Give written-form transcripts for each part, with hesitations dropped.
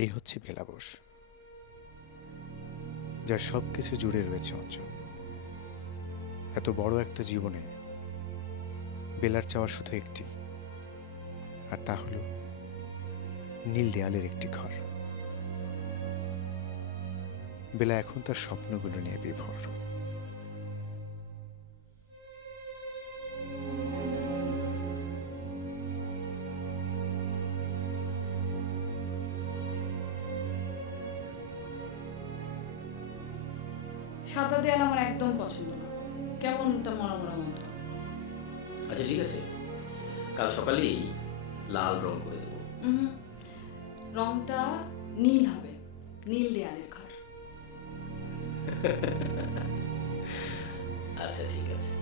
এই হচ্ছে বেলা বোস, যার সব কিছু জুড়ে রয়েছে অঞ্জন। এত বড় একটা জীবনে বেলার চাওয়া শুধু একটি, আর তা হলো নীল দেয়ালের একটি ঘর। বেলা এখন তার স্বপ্নগুলো নিয়ে বিভোর। সাদা দেয়াল আমার একদম পছন্দ না, কেমন একটা মরা মরা মতো। আচ্ছা ঠিক আছে, কাল সকালেই লাল রং করে দেবো। রংটা নীল হবে, নীল দেয়ালের ঘর। আচ্ছা ঠিক আছে।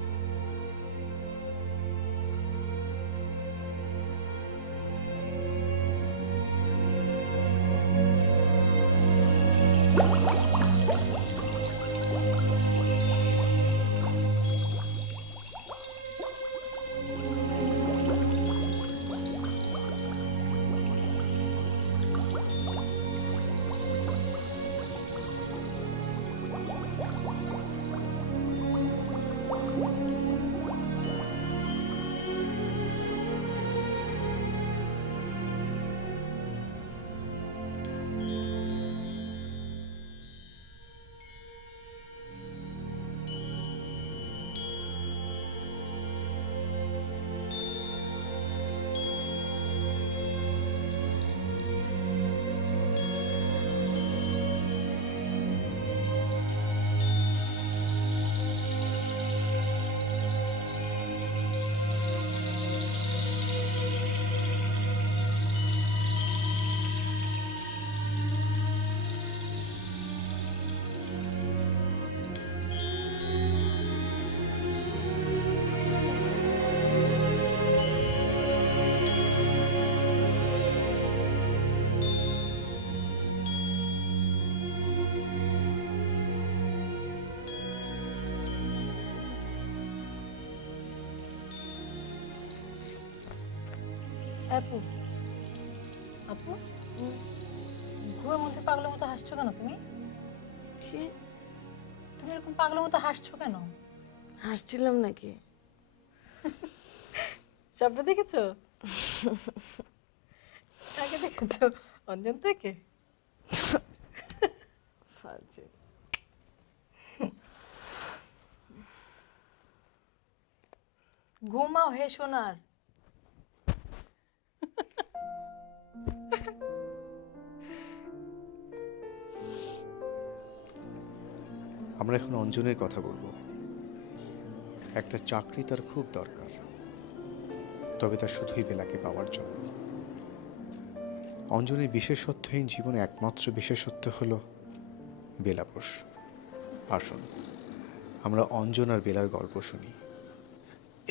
আপু, আপু, ঘুমের মধ্যে পাগলের মতো হাসছো কেন তুমি? কি তুমি এরকম পাগলের মতো হাসছো কেন? হাসছিলাম নাকি? স্বপ্ন দেখেছো? কাকে দেখেছো? অঞ্জন থেকে? ঘুমাও হে সোনার। আমরা এখন অঞ্জনের কথা বলবো। একটা চাকরি তার খুব দরকার, তবে তার শুধুই বেলাকে পাওয়ার জন্য। অঞ্জনের বিশেষত্বহীন জীবনে একমাত্র বিশেষত্ব হলো বেলা বোস। আসুন আমরা অঞ্জন আর বেলার গল্প শুনি।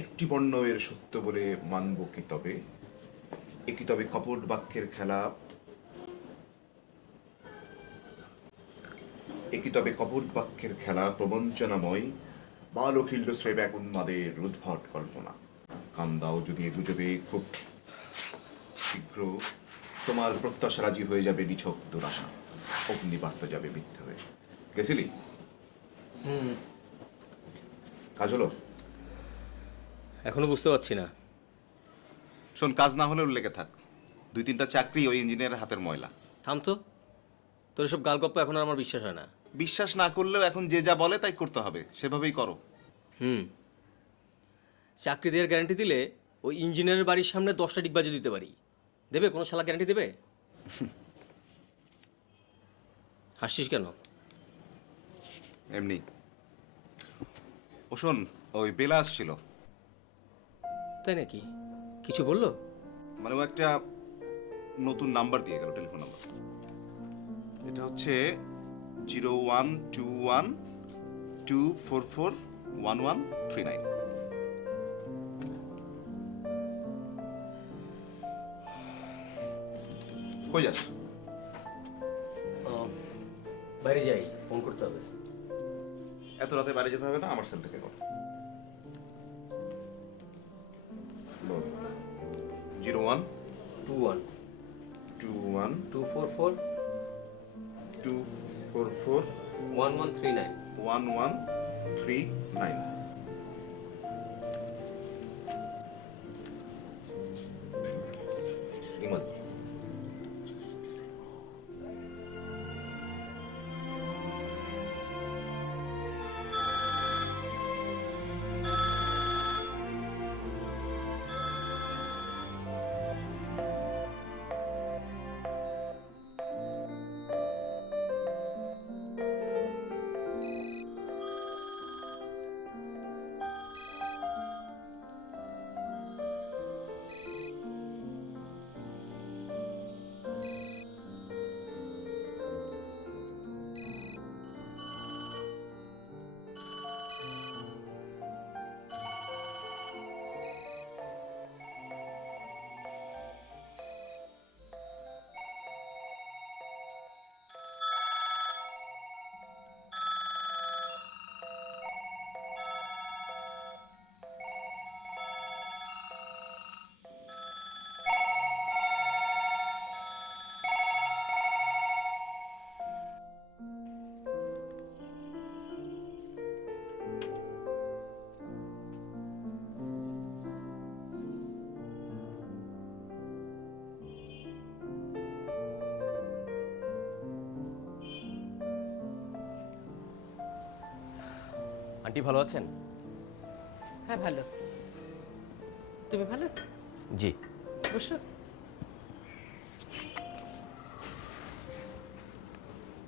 একটি বর্ণ এর সত্য বলে মানব কি তবে, একই তবে কপট বাক্যের খেলা, একই তবে কপট বাক্যের খেলা প্রবঞ্চনাময় বালখিল্য শ্রেব এক উন্মাদের উদ্ভট কল্পনা। কান্দাও যদি এ গুজবে খুব শীঘ্র তোমার প্রত্যাশা রাজি হয়ে যাবে নিছক দুরাশা, অগ্নিবার্তা যাবে মিথ্যে হয়ে। গেছিলি? কাজ হলো? এখনো বুঝতে পারছি না। শোন, কাজ না হলেও লেগে থাক। 2-3টা চাকরি ওই ইঞ্জিনিয়ারের হাতের ময়লা। থাম তো, তোর এসব গালগপ্প এখন আর আমার বিশ্বাস হয় না। বিশ্বাস না করলেও এখন যে যা বলে তাই করতে হবে, সেভাবেই করো। চাকরি দেওয়ার গ্যারান্টি দিলে ওই ইঞ্জিনিয়ারের বাড়ির সামনে 10টা ডিগবাজি দিতে পারি। দেবে কোনো শালা গ্যারান্টি দেবে? হাসছিস কেন? এমনি। ও শোন, ওই বেলা আসছিল। তাই নাকি? কিছু বললো? মানে ও একটা নতুন নাম্বার দিয়ে গেল, টেলিফোন নাম্বার। এটা হচ্ছে 012124411139। কই যাস? বাইরে যাই, ফোন করতে হবে। এত রাতে বাইরে যেতে হবে না, আমার সেল থেকে কর। 21 0121 21 244 244 1139 1139। ইমাদ, আন্টি ভালো আছেন? হ্যাঁ ভালো। তুমি ভালো? জি। বসো।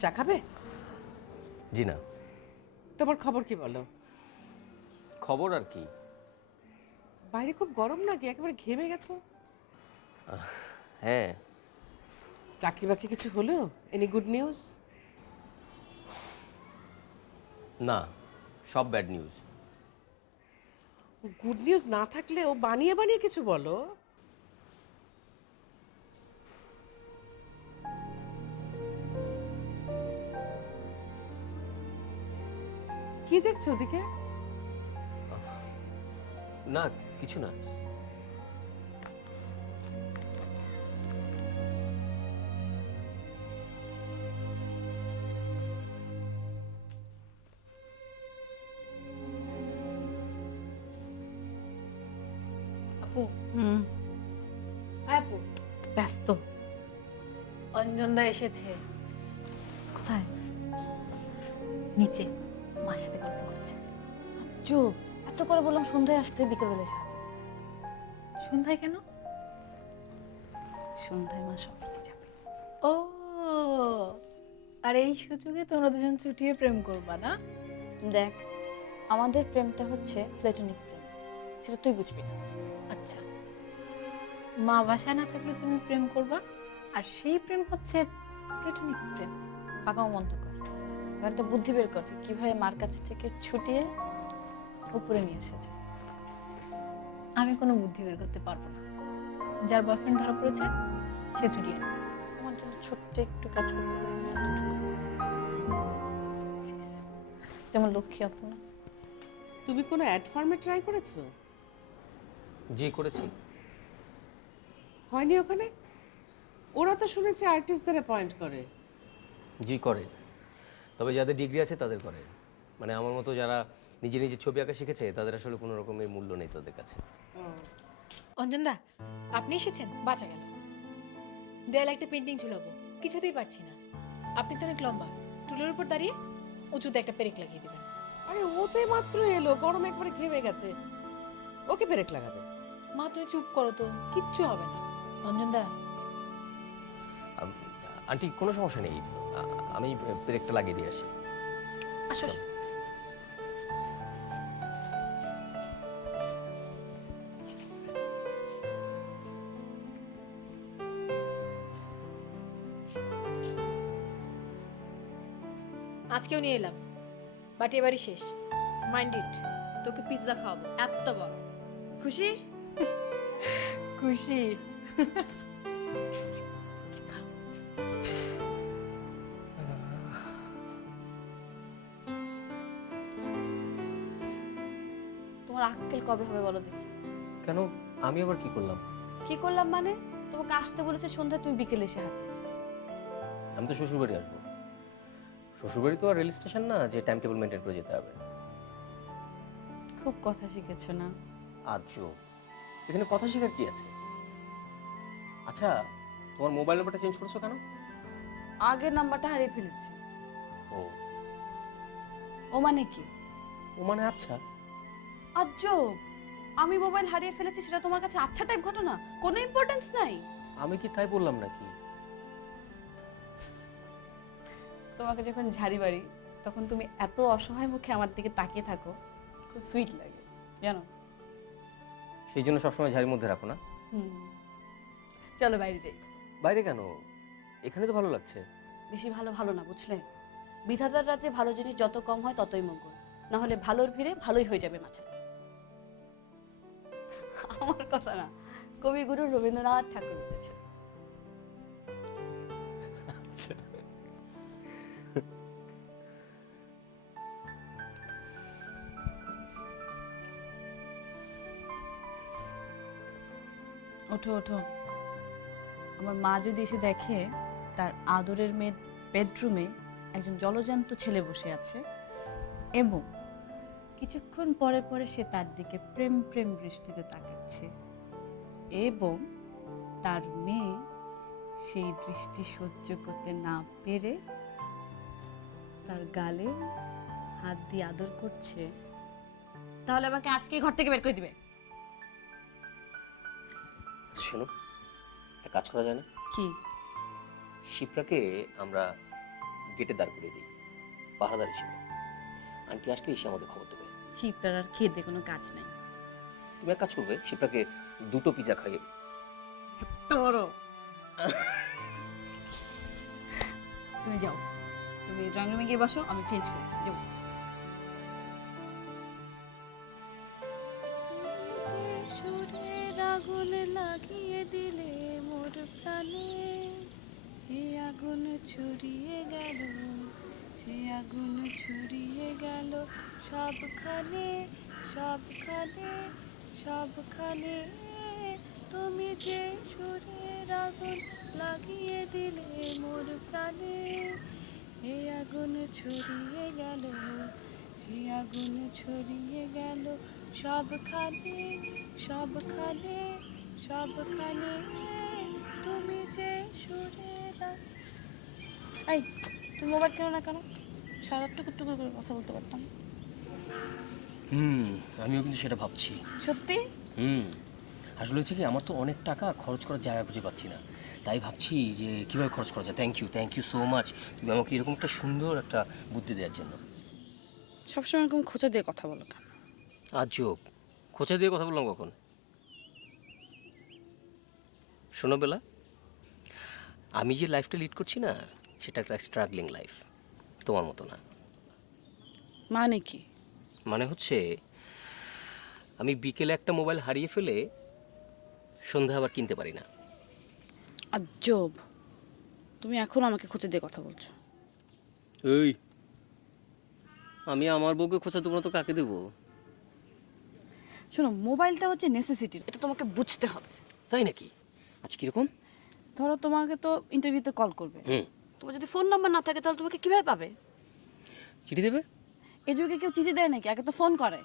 চা খাবে? জি না। তোমার খবর কি বলো? খবর আর কি? বাইরে খুব গরম নাকি? একেবারে ঘেমে গেছো। হ্যাঁ। চাকরি বাকরি কিছু হলো? Any good news? না, সব ব্যাড নিউজ। গুড নিউজ না থাকলে ও বানিয়ে বানিয়ে কিছু বলো। কি দেখছো ওদিকে? না, কিছু না। আপু আপু ব্যস্ত। অঞ্জনদা এসেছে। কোথায়? নিচে মার সাথে গল্প করছে। জো, এত করে বললাম সন্ধ্যায় আসতে, বিকেলবেলা এসে আছে। সন্ধ্যায় কেন? সন্ধ্যায় মা শপিংয়ে যাবে। ও, আর এই সুযোগে তোমরা দুজন ছুটিয়ে প্রেম করবা না? দেখ, আমাদের প্রেমটা হচ্ছে প্লেটোনিক প্রেম, সেটা তুই বুঝবি না। আচ্ছা, মা বাসায় না থাকলে তুমি প্রেম করবা, আর সেই প্রেম হচ্ছে প্লেটোনিক প্রেম। পাকাও মন্ত কর, একটা বুদ্ধি বের কর কিভাবে মার কাছ থেকে ছুটিয়ে উপরে নিয়ে এসেছে। আমি কোনো বুদ্ধি বের করতে পারবো না। যার বয়ফ্রেন্ড ধরা পড়েছে সে ছুটিয়ে নেবে। আমার জন্য ছোট্ট একটু কাজ করতে পারি না, এতটুকু Please, যেমন লক্ষ্মী আপু না। তুমি কোনো অ্যাড ফার্মে ট্রাই করেছো? জি করেছি। হয়নি ওখানে? ওরা তো শুনেছি আর্টিস্টদের অ্যাপয়েন্ট করে। জি করে, তবে যাদের ডিগ্রি আছে তাদের করে। মানে আমার মতো যারা নিজে নিজে ছবি আঁকা শিখেছে তাদের আসলে কোনো রকমের মূল্য নেই তাদের কাছে। অঞ্জনদা, আপনি এসেছেন, বাঁচা গেল। দেয়ালে একটা পেন্টিং ঝুলাবো, কিছুতেই পারছি না। আপনি তো অনেক লম্বা, টুলের উপর দাঁড়িয়ে উঁচুতে একটা পেরেক লাগিয়ে দিবেন। আরে ওতে মাত্র এলো, গরম একবারে ঘেমে গেছে, ওকে পেরেক লাগাবে। মা তুমি চুপ করো তো, কিচ্ছু হবে না। অঞ্জনদা, আন্টি কোনো সমস্যা নেই, আমি পেরেকটা লাগিয়ে দিয়ে আসি। আসো। আজকেও নিয়ে এলাম, বাট এবারই শেষ। Mind it. তোকে পিৎজা খাওয়াবো, এত বড়। খুশি? খুশি। তোমার আক্কেল কবে হবে বলো দেখি। কেন, আমি আবার কি করলাম? কি করলাম মানে? তোমাকে আসতে বলেছে সন্ধ্যায়, তুমি বিকেলে এসে হাজির। আমি তো শ্বশুরবাড়ি আসবো। শ্বশুরবাড়ি তো আর রেল স্টেশন না যে টাইম টেবিল মেনটেন করে যেতে হবে। খুব কথা শিখেছো না? আজও এখানে কথা শেখার কি আছে? আচ্ছা, তোমার মোবাইল নাম্বারটা চেঞ্জ করেছো কেন? আগের নাম্বারটা হারিয়ে ফেলেছি। ও ও মানে কি? ও মানে আচ্ছা। আজব, আমি মোবাইল হারিয়ে ফেলেছি সেটা তোমার কাছে আচ্ছা টাইপ ঘটনা, কোনো ইম্পর্টেন্স নাই? আমি কি তাই বললাম নাকি? তোমাকে যখন ঝাড়ি বাড়ি তখন তুমি এত অসহায় মুখে আমার দিকে তাকিয়ে থাকো, খুব সুইট লাগে জানো। সেই জন্য সবসময় ঝাড়ির মধ্যে রাখো না? চলো বাইরে যাই। বাইরে কেন? এখানে তো ভালো লাগছে। বেশি ভালো ভালো না, বুঝলে? বিধাতার রাজ্যে ভালো জিনিস যত কম হয় ততই মঙ্গল, না হলে ভালোর ভিড়ে ভালোই হয়ে যাবে মাঝে। আমার কথা না, কবিগুরু রবীন্দ্রনাথ ঠাকুর বলেছে। ওঠো ওঠো, আমার মা যদি এসে দেখে তার আদরের মেয়ের বেডরুমে একজন জলজান্ত ছেলে বসে আছে এবং কিছুক্ষণ পরে পরে সে তার দিকে প্রেম প্রেম দৃষ্টিতে তাকাচ্ছে এবং তার মেয়ে সেই দৃষ্টি সহ্য করতে না পেরে তার গালে হাত দিয়ে আদর করছে, তাহলে আমাকে আজকেই ঘর থেকে বের করে দিবে। শোনো, একটা কাজ করা যায় না? কি? শিপ্রাকে আমরা গেটে দাঁড় করিয়ে দিই পাহারাদার হিসেবে। আন্টি আসলে এসে আমাদের খবর দেবে। শিপটার আর খেতে কোনো কাজ নাই। তুমি এক কাজ করবে, শিপ্রাকে 2টো পিজা খাইয়ে। তোরও তুমি যাও, তুমি ড্রয়িং রুমে গিয়ে বসো, আমি চেঞ্জ করছি। যাও। আগুন লাগিয়ে দিলে মোর প্রাণে, সে আগুন ছড়িয়ে গেল, সে আগুন ছড়িয়ে গেল সবখানে সবখানে সবখানে, তুমি যে সুরের আগুন লাগিয়ে দিলে মোর প্রাণে, এ আগুন ছড়িয়ে গেল, সে আগুন ছড়িয়ে গেল সবখানে সবখানে সবখানে, তুমি যে সুরের। এই, তুমি মোবাইল কেন না কেন? সারা টুকুর টুকুর করে কথা বলতে পারতাম। আমিও কিন্তু সেটা ভাবছি। সত্যি? আসলে হচ্ছে কি, আমার তো অনেক টাকা খরচ করার জায়গা খুঁজে পাচ্ছি না, তাই ভাবছি যে কীভাবে খরচ করা যায়। থ্যাংক ইউ সো মাচ, তুমি আমাকে এরকম একটা সুন্দর একটা বুদ্ধি দেওয়ার জন্য। সবসময় এরকম খোঁচা দিয়ে কথা বলো কেন? আজব, খোঁচা দিয়ে কথা বললাম কখন? শোনো বেলা, আমি যে লাইফটা লিড করছি না, সেটা একটা স্ট্রাগলিং লাইফ, তোমার মতো না। মানে কি? মানে হচ্ছে, আমি বিকেলে একটা মোবাইল হারিয়ে ফেলে সন্ধ্যা আবার কিনতে পারি না। আজব, তুমি এখন আমাকে খোঁচা দিয়ে কথা বলছো। এই, আমি আমার বউকে খোঁচা দেবো না তো কাকে দেবো? শোনো, মোবাইলটা হচ্ছে নেসেসিটি, এটা তোমাকে বুঝতে হবে। তাই নাকি? আচ্ছা, কীরকম? ধরো তোমাকে তো ইন্টারভিউতে কল করবে, হুম, তোমার যদি ফোন নাম্বার না থাকে তাহলে তোমাকে কিভাবে পাবে? চিঠি দেবে। এই যুগে কেউ চিঠি দেয় নাকি? আগে তো ফোন করে।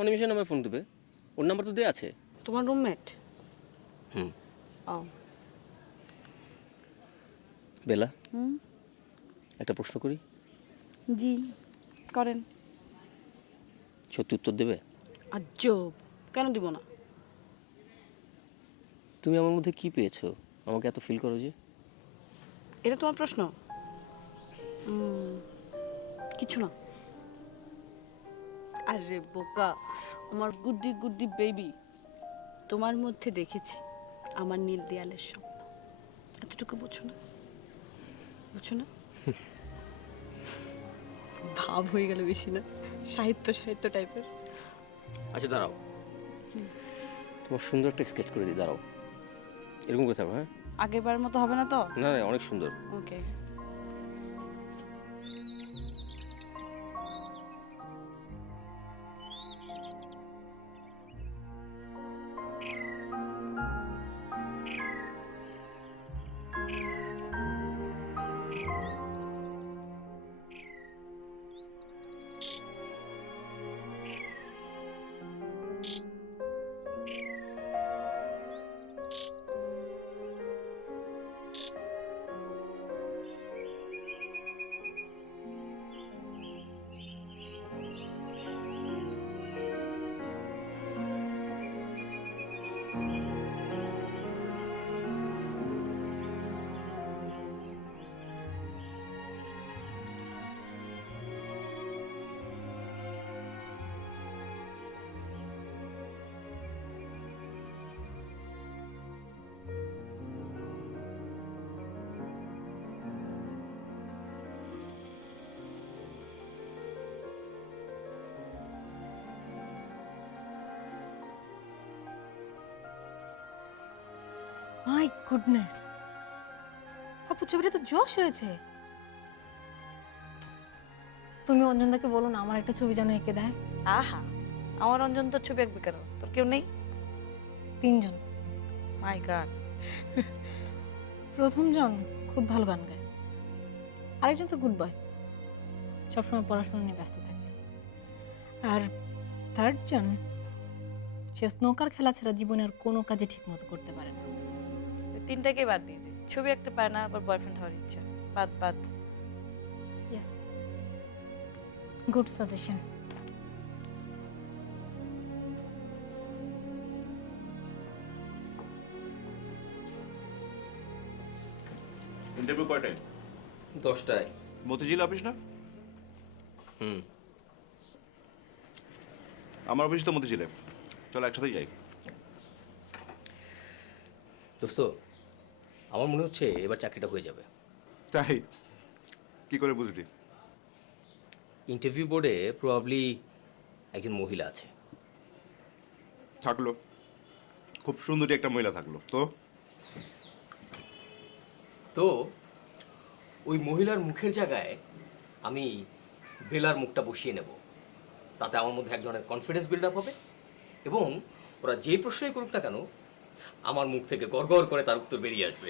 অনিমেষের নাম্বার ফোন দেবে, ওর নাম্বার তো দেওয়া আছে। তোমার রুমমেট? হুম। ও। বেলা, হুম, একটা প্রশ্ন করি। জি করেন। সত্যি উত্তর দেবে? আজব, কেন দিব না? তুমি আমার মধ্যে কি পেয়েছো আমাকে এত ফিল করো যে? এটা তোমার প্রশ্ন? কিছু না। আরে বোকা, আমার গুড্ডি গুড্ডি বেবি, তোমার মধ্যে দেখেছি আমার নীল দেয়ালের স্বপ্ন। এতটুকু বুঝো না? বুঝো না? ভাব হয়ে গেল বেশি না? সাহিত্য সাহিত্য টাইপের। আচ্ছা দাঁড়াও, তোমার সুন্দর একটা স্কেচ করে দিই, দাঁড়াও। এরকম করে থাকো। হ্যাঁ, আগেরবার মতো হবে না তো? না না, অনেক সুন্দর। ওকে। মাই গুডনেস, আপু ছবিটা তো জশ হয়েছে। তুমি অঞ্জনদাকে বলো না আমার একটা ছবি যেন এঁকে দেয়। আহা, আমার রঞ্জন তোর ছবি আঁকবে কেন? তোর কেউ নেই? 3 জন। মাই গড। প্রথম জন খুব ভালো গান গায়, আরেকজন তো গুড বয়, সবসময় পড়াশোনা নিয়ে ব্যস্ত থাকে, আর থার্ড জন সে স্নোকার খেলা ছাড়া জীবনে আর কোনো কাজে ঠিক মতো করতে পারে না। তিনটাকে বাদ দিয়ে দে, ছবি আঁকতে পারে না, আবার বয়ফ্রেন্ড হওয়ার ইচ্ছা, বাদ বাদ। Yes, good suggestion. ইন্টারভিউ কয়টায়? 10টায়। মতিঝিল অফিস না? হুম। আমার অফিস তো মতিঝিলে, চলো একসাথেই যাই। দোস্ত, আমার মনে হচ্ছে এবার চাকরিটা হয়ে যাবে। তাই? কি করে বুঝলি? ইন্টারভিউ বোর্ডে প্রবাবলি একজন মহিলা আছে। থাকলো, খুব সুন্দরী একটা মহিলা থাকলো তো। তো ওই মহিলার মুখের জায়গায় আমি বেলার মুখটা বসিয়ে নেব, তাতে আমার মধ্যে এক ধরনের কনফিডেন্স বিল্ড আপ হবে, এবং ওরা যেই প্রশ্নই করুক না কেন আমার মুখ থেকে গড়গড় করে তার উত্তর বেরিয়ে আসবে।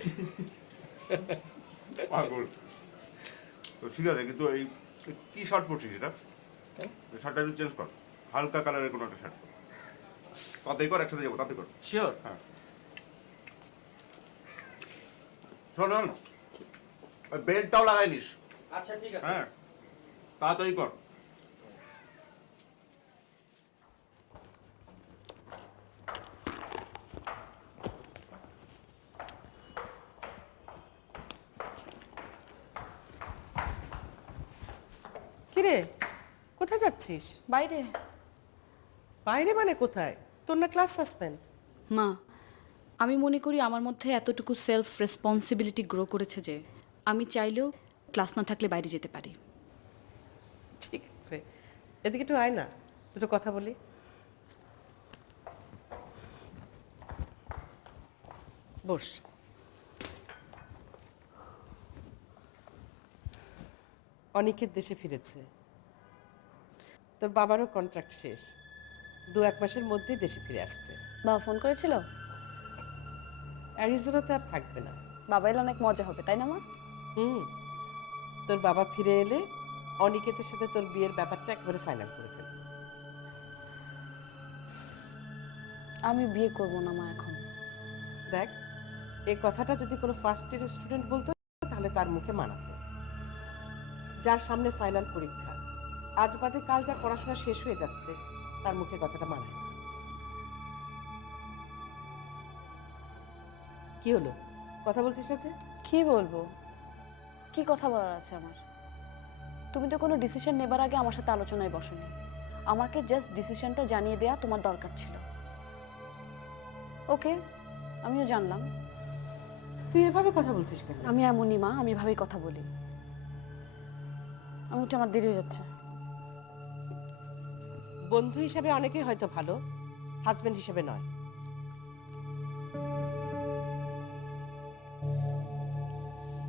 পাগল। তো ঠিক আছে, কিন্তু এই কি শার্ট পরছিস এটা? শার্টটা একটু চেঞ্জ কর, হালকা কালারের কোনো একটা শার্ট। তাতেই কর, একসাথে যাবো, তাতে কর। শিওর? হ্যাঁ। শোন শোন, ওই বেল্টটাও লাগাই নিস। আচ্ছা ঠিক আছে। হ্যাঁ, তাড়াতাড়ি কর। কিরে, কোথায় যাচ্ছিস? বাইরে। বাইরে মানে কোথায়? তোর না ক্লাস সাসপেন্ড? মা, আমি মনে করি আমার মধ্যে এতটুকু সেলফ রেসপন্সিবিলিটি গ্রো করেছে যে আমি চাইলেও ক্লাস না থাকলে বাইরে যেতে পারি। ঠিক আছে, এদিকে একটু আয় না, দুটো কথা বলি। বস। অনিকেত দেশে ফিরেছে, তোর বাবারও কন্ট্রাক্ট শেষ, 2-1 মাসের মধ্যেই দেশে ফিরে আসছে। বাবা ফোন করেছিল? অ্যারিজোনাতে আর থাকবে না। বাবা এলে অনেক মজা হবে, তাই না মা? হুম, তোর বাবা ফিরে এলে অনিকেতের সাথে তোর বিয়ের ব্যাপারটা একবারে ফাইনাল করে ফেলবে। আমি বিয়ে করব না মা এখন। দেখ, এই কথাটা যদি কোনো ফার্স্ট ইয়ারের স্টুডেন্ট বলতো তাহলে তার মুখে মানাতো। যার সামনে ফাইনাল পরীক্ষা, আজ বাদে কাল যা পড়াশোনা শেষ হয়ে যাচ্ছে, তার মুখে কথাটা মানায় না। কি হলো, কথা বলছিস না যে? কি বলবো? কি কথা বলার আছে আমার? তুমি তো কোনো ডিসিশন নেবার আগে আমার সাথে আলোচনায় বসোনি। আমাকে জাস্ট ডিসিশনটা জানিয়ে দেয়া তোমার দরকার ছিল। ওকে, আমিও জানলাম। তুই এভাবে কথা বলছিস কেন? আমি এমনই মা, আমি এভাবেই কথা বলি। আমি উঠে, আমার দেরি হয়ে যাচ্ছে। বন্ধু হিসেবে অনেকেই হয়তো ভালো, হাজবেন্ড হিসেবে নয়।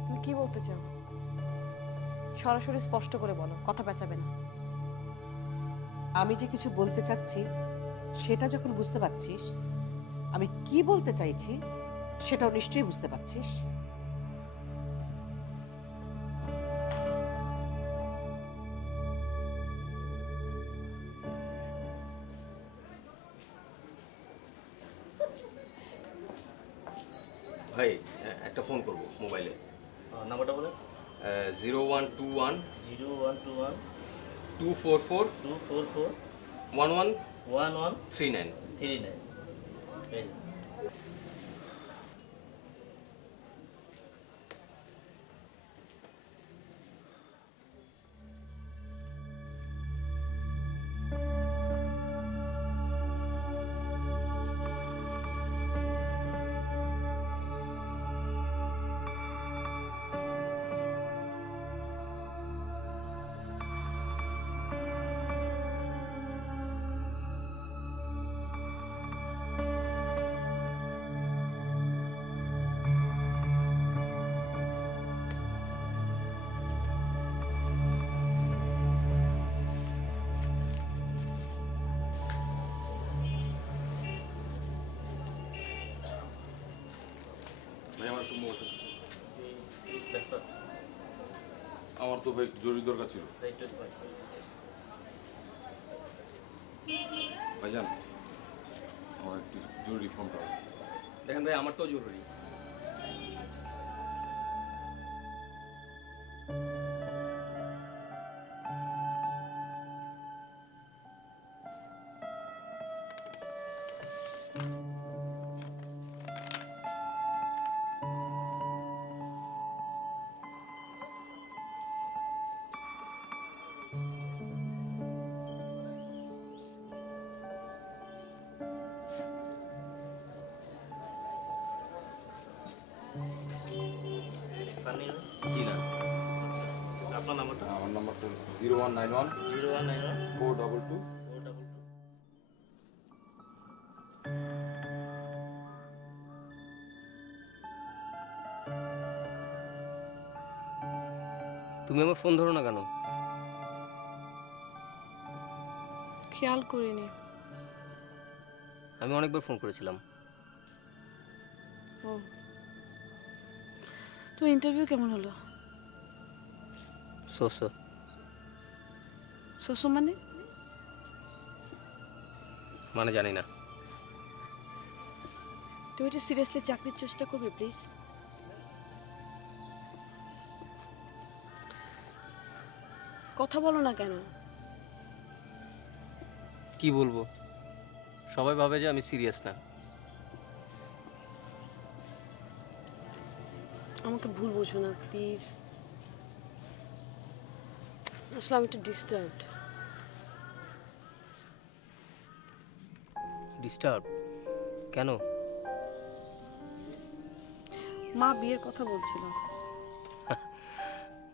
তুমি কি বলতে চাও? সরাসরি স্পষ্ট করে বলো, কথা পেঁচাবে না। আমি যে কিছু বলতে চাচ্ছি সেটা যখন বুঝতে পারছিস, আমি কি বলতে চাইছি সেটাও নিশ্চয়ই বুঝতে পারছিস। ভাই, একটা ফোন করব মোবাইলে। নাম্বারটা বলেন। 0121 0121 244 244 1139। 1139। ভাই একটু জরুরি দরকার ছিল। ভাইজান আমার একটু জরুরি ফোন করা। দেখেন ভাই, আমারটাও জরুরি। জি না। আপনার নাম্বারটা? আমার নাম্বারটা 0191 0191 422 422। তুমি আমার ফোন ধরো না কেন? খেয়াল করিনি। আমি অনেকবার ফোন করেছিলাম। ও, তো ইন্টারভিউ কেমন হলো? সো শোষো মানে? মানে জানি না। তুমি একটু সিরিয়াসলি চাকরির চেষ্টা করবে প্লিজ। কথা বলো না কেন? কি বলবো, সবাই ভাবে যে আমি সিরিয়াস না। আমাকে ভুল বোঝো না প্লিজ। আসলে আমি একটু ডিস্টার্বড। ডিস্টার্ব কেন? মা বিয়ের কথা বলছিল।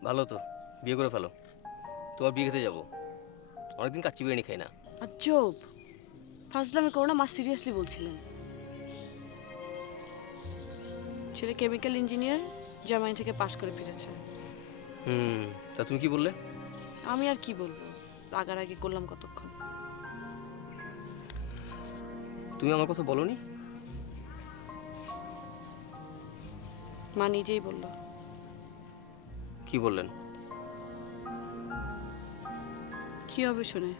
ভালো তো, বিয়ে করে ফেলো। তোমার বিয়ে খেতে যাবো। অনেকদিন কাচ্চি বিরিয়ানি খাই না। আজব, ফাজলামি করো না। মা সিরিয়াসলি বলছিলেন। ছেলে কেমিক্যাল ইঞ্জিনিয়ার, জার্মানি থেকে পাশ করে ফিরেছে। তা তুমি কি বললে? আমি আর কি বলবো, রাগারাগি করলাম কতক্ষণ। তুমি আমার কথা বলোনি? মা নিজেই বলল। কি বললেন? কি হবে শুনে?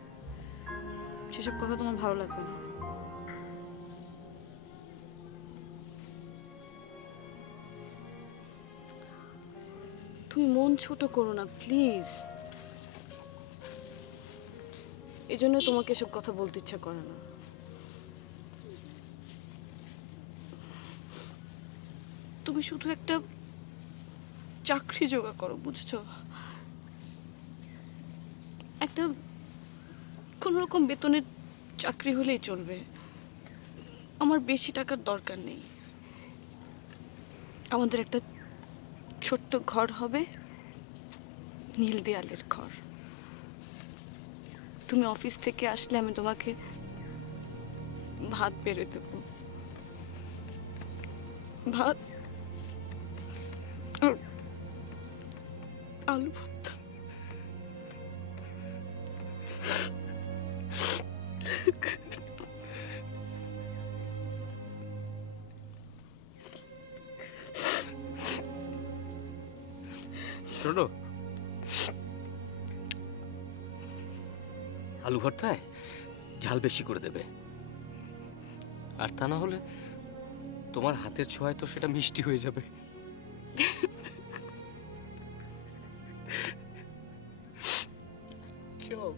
সেসব কথা তোমার ভালো লাগবে না। তুমি মন ছোট করো না প্লিজ। এজন্য তোমাকে এসব কথা বলতে ইচ্ছা করে না। তুমি শুধু একটা চাকরি জোগাড় করো, বুঝছো? একটা কোনো রকম বেতনের চাকরি হলেই চলবে। আমার বেশি টাকার দরকার নেই। আমাদের একটা ছোট্ট ঘর হবে, নীল দেয়ালের ঘর। তুমি অফিস থেকে আসলে আমি তোমাকে ভাত বেড়ে দেব। ভাত আর আলু ভর্তা। শোনো, আলু ভর্তায় ঝাল বেশি করে দেবে। আর তা না হলে তোমার হাতের ছোঁয়ায় তো সেটা মিষ্টি হয়ে যাবে। চুপ।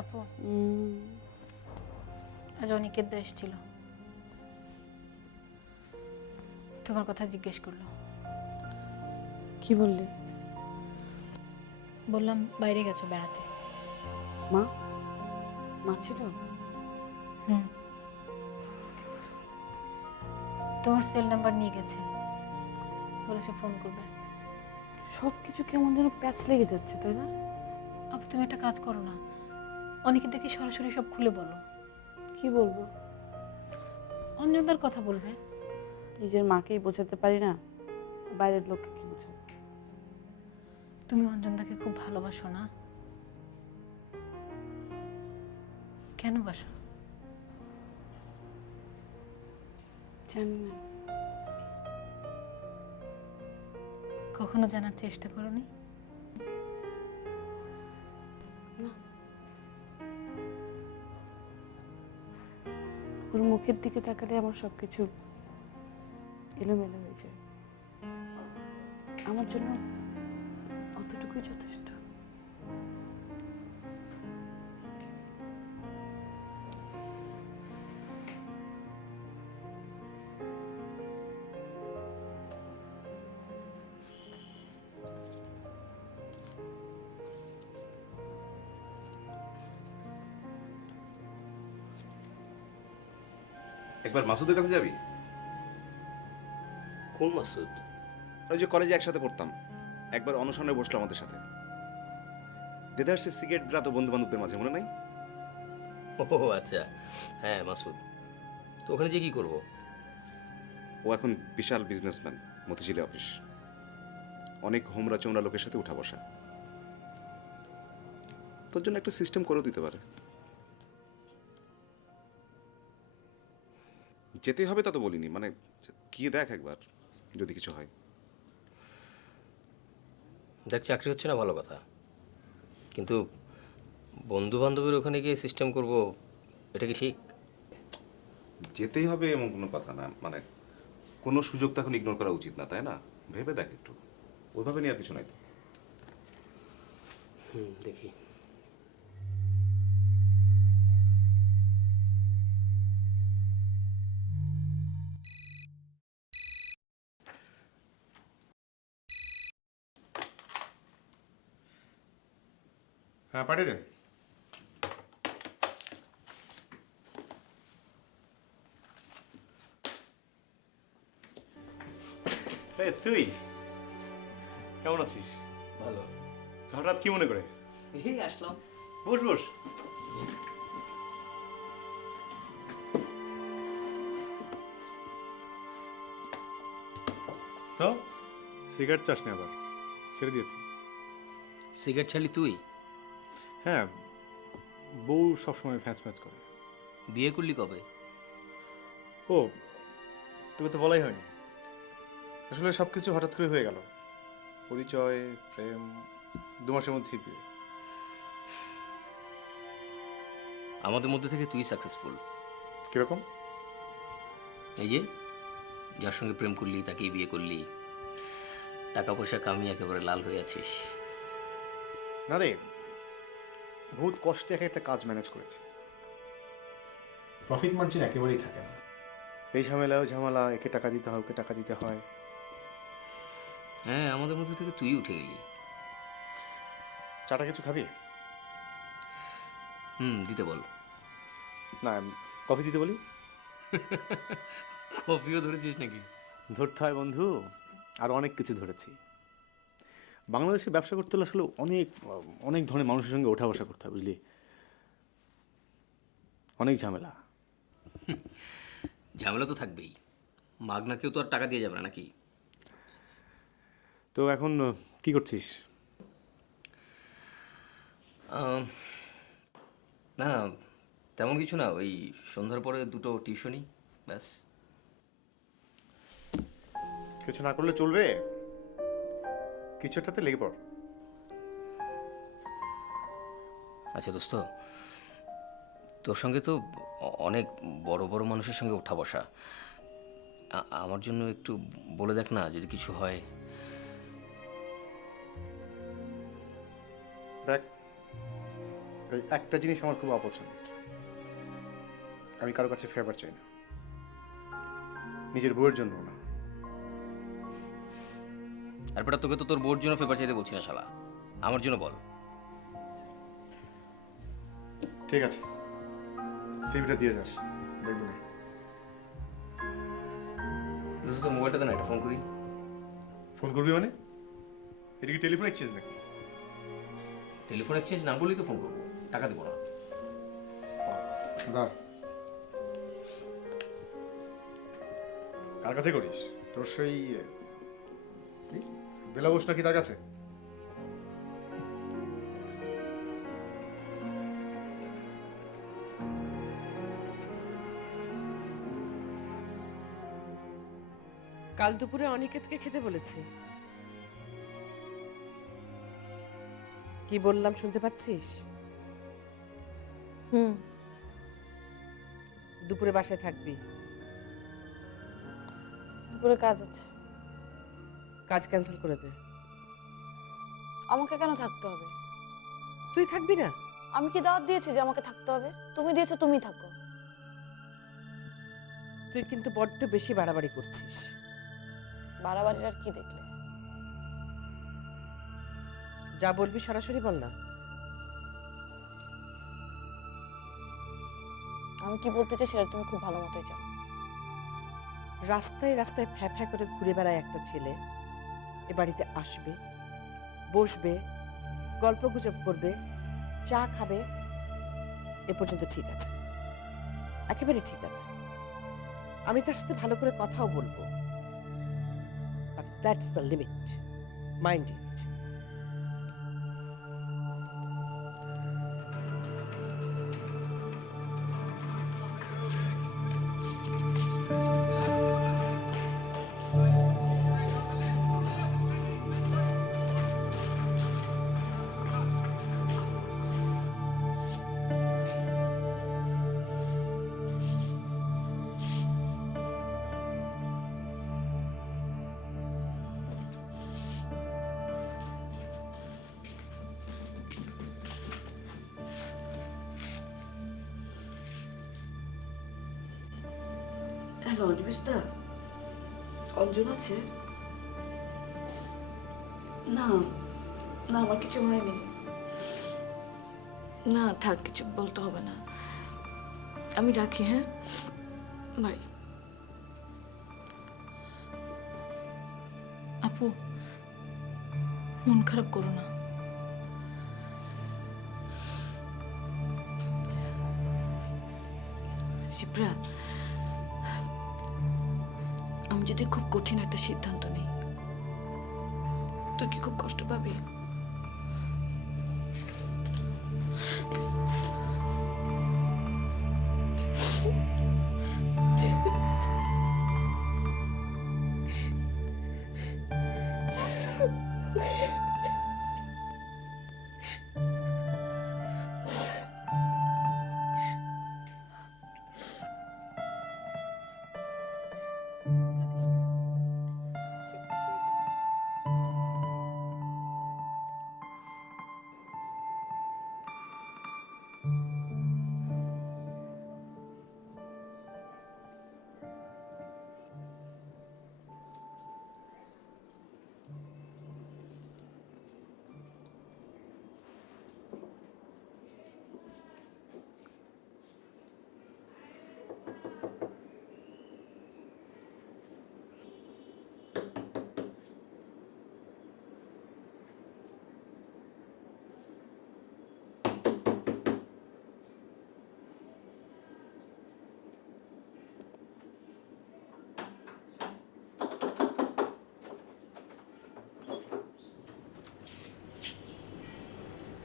আপু, আজ অনিকেত দা এসেছিল। তোমার কথা জিজ্ঞেস করলো। কি বললি? বললাম বাইরে গেছো বেড়াতে। মা মা ছিল? তোমার সেল নাম্বার নিয়ে গেছে, বলেছে ফোন করবে। সব কিছু কেমন যেন প্যাচ লেগে যাচ্ছে, তাই না? আপু তুমি একটা কাজ করো না, অনেকে দেখে সরাসরি সব খুলে বলো। কি বলবো? অন্যদার কথা বলবে। নিজের মাকেই বোঝাতে পারি না, বাইরের লোককে কি বোঝাবো? তুমি অঞ্জনদাকে খুব ভালোবাসো না? কেন বাসো? জানি না। কখনো জানার চেষ্টা করোনি? ওর মুখের দিকে তাকালে আমার সবকিছু এলোমেলো হয়ে যায়। আমার জন্য অতটুকুই যথেষ্ট। একবার মাসুদের কাছে যাবি? কোন মাসুদ? ওই যে কলেজে একসাথে পড়তাম, একবার অনশনে বসলো আমাদের সাথে। দেদারসে সিগারেট বিরাতো বন্ধু বান্ধবদের মাঝে, মনে নাই? ও আচ্ছা, হ্যাঁ মাসুদ। তো ওখানে যে কি করব? ও এখন বিশাল বিজনেসম্যান, মতিঝিলে অফিস, অনেক হোমরা চোমরা লোকের সাথে উঠা বসা। তোর জন্য একটা সিস্টেম করে দিতে পারে। যেতে হবে তা তো বলিনি, মানে গিয়ে দেখ একবার, যদি কিছু হয়। দেখ, চাকরি হচ্ছে না ভালো কথা, কিন্তু বন্ধু বান্ধবের ওখানে গিয়ে সিস্টেম করব, এটা কি ঠিক? যেতেই হবে এমন কোনো কথা না, মানে কোনো সুযোগ তো এখন ইগনোর করা উচিত না, তাই না? ভেবে দেখ একটু, ওইভাবে নিয়ে আর কিছু নাই তো। দেখি। হ্যাঁ, পাঠিয়ে দেন। তুই কেমন আছিস? ভালো। হঠাৎ কি মনে করে? এই আসলাম। বস বস। তো সিগারেট চাস না আবার? ছেড়ে দিয়েছি। সিগারেট ছাড়লি তুই? হ্যাঁ, বউ সবসময় ফ্যাঁচ ফ্যাঁচ করে। বিয়ে করলি কবে? ও, তোকে তো বলাই হয়নি। আসলে সব কিছু হঠাৎ করে হয়ে গেল। পরিচয়, প্রেম, 2 মাসের মধ্যেই বিয়ে। আমাদের মধ্যে থেকে তুই সাকসেসফুল। কিরকম? এই যে যার সঙ্গে প্রেম করলি তাকেই বিয়ে করলি, টাকা পয়সা কামিয়ে একেবারে লাল হয়ে আছিস। না রে, বহুত কষ্টে একটা কাজ ম্যানেজ করেছি। প্রফিট মার্জিন একেবারেই থাকে না। এই ঝামেলা ওই ঝামেলা, একে টাকা দিতে হয়, ওকে টাকা দিতে হয়। হ্যাঁ, আমাদের মধ্যে থেকে তুই উঠে গেলি। চাটা কিছু খাবি? দিতে বল। না, কফি দিতে বলি? কফিও ধরেছিস নাকি? ধরতে হয় বন্ধু, আর অনেক কিছু ধরেছি। বাংলাদেশে ব্যবসা করতে হলে আসলে অনেক অনেক ধরনের মানুষের সঙ্গে ওঠা বসা করতে হয়, বুঝলি? অনেক ঝামেলা। ঝামেলা তো থাকবেই, মাগনা কেউ তো আর টাকা দিয়ে যাবে না নাকি? তো এখন কি করছিস? না তেমন কিছু না, ওই সন্ধ্যার পরে 2টো টিউশনি, ব্যাস। কিছু না করলে চলবে, কিছু একটাতে লেগে পড়। আচ্ছা দোস্ত, তোর সঙ্গে তো অনেক বড় বড় মানুষের সঙ্গে ওঠা বসা, আমার জন্য একটু বলে দেখ না, যদি কিছু হয়। দেখ, এই একটা জিনিস আমার খুব অপছন্দের। আমি কারো কাছে ফেভার চাই না, নিজের বউয়ের জন্য না। আর বেটা, তোকে তো তোর বোর জন্য ফেভার চাইতে বলছি না শালা, আমার জন্য বল। ঠিক আছে, সিভিটা দিয়ে যাস, দেখবো না। দোস্ত, তোর মোবাইলটা দে না, একটা ফোন করি। ফোন করবি মানে? এটা কি টেলিফোন এক্সচেঞ্জ নাকি? টেলিফোন এক্সচেঞ্জ না বললেই তো ফোন করবো, টাকা দেবো না। দাঁড়, কার কাছে করিস? তোর সেই কি? বেলাবোস নাকি তার কাছে? কাল দুপুরে অনিকেতকে খেতে বলেছি। কি বললাম শুনতে পাচ্ছিস? দুপুরে বাসায় থাকবি। দুপুরে কাজ আছে। কাজ ক্যান্সেল করে দে। আমাকে কেন থাকতে হবে? তুই থাকবি না? আমি কি দাওয়াত দিয়েছি যে আমাকে থাকতে হবে? তুমি দিয়েছো, তুমি থাকো। তুই কিন্তু বড্ড বেশি বাড়াবাড়ি করছিস। বাড়াবাড়ির আর কি দেখলে? যা বলবি সরাসরি বল না। আমি কি বলতে চাই সেটা তুমি খুব ভালো মতোই জানো। রাস্তায় রাস্তায় ফ্যা ফ্যা করে ঘুরে বেড়ায় একটা ছেলে এ বাড়িতে আসবে, বসবে, গল্প গুজব করবে, চা খাবে, এ পর্যন্ত ঠিক আছে, একেবারে ঠিক আছে। আমি তার সাথে ভালো করে কথাও বলবো, but that's the limit, mind it. Hello অনিমেষদা, অঞ্জন আছে? না না, আমার কিছু হয়নি। না থাক, কিছু বলতে হবে না, আমি রাখি। হ্যাঁ, বাই। আপু, মন খারাপ করো না। শিপ্রা, আমি যদি খুব কঠিন একটা সিদ্ধান্ত নিই, তুই কি খুব কষ্ট পাবি?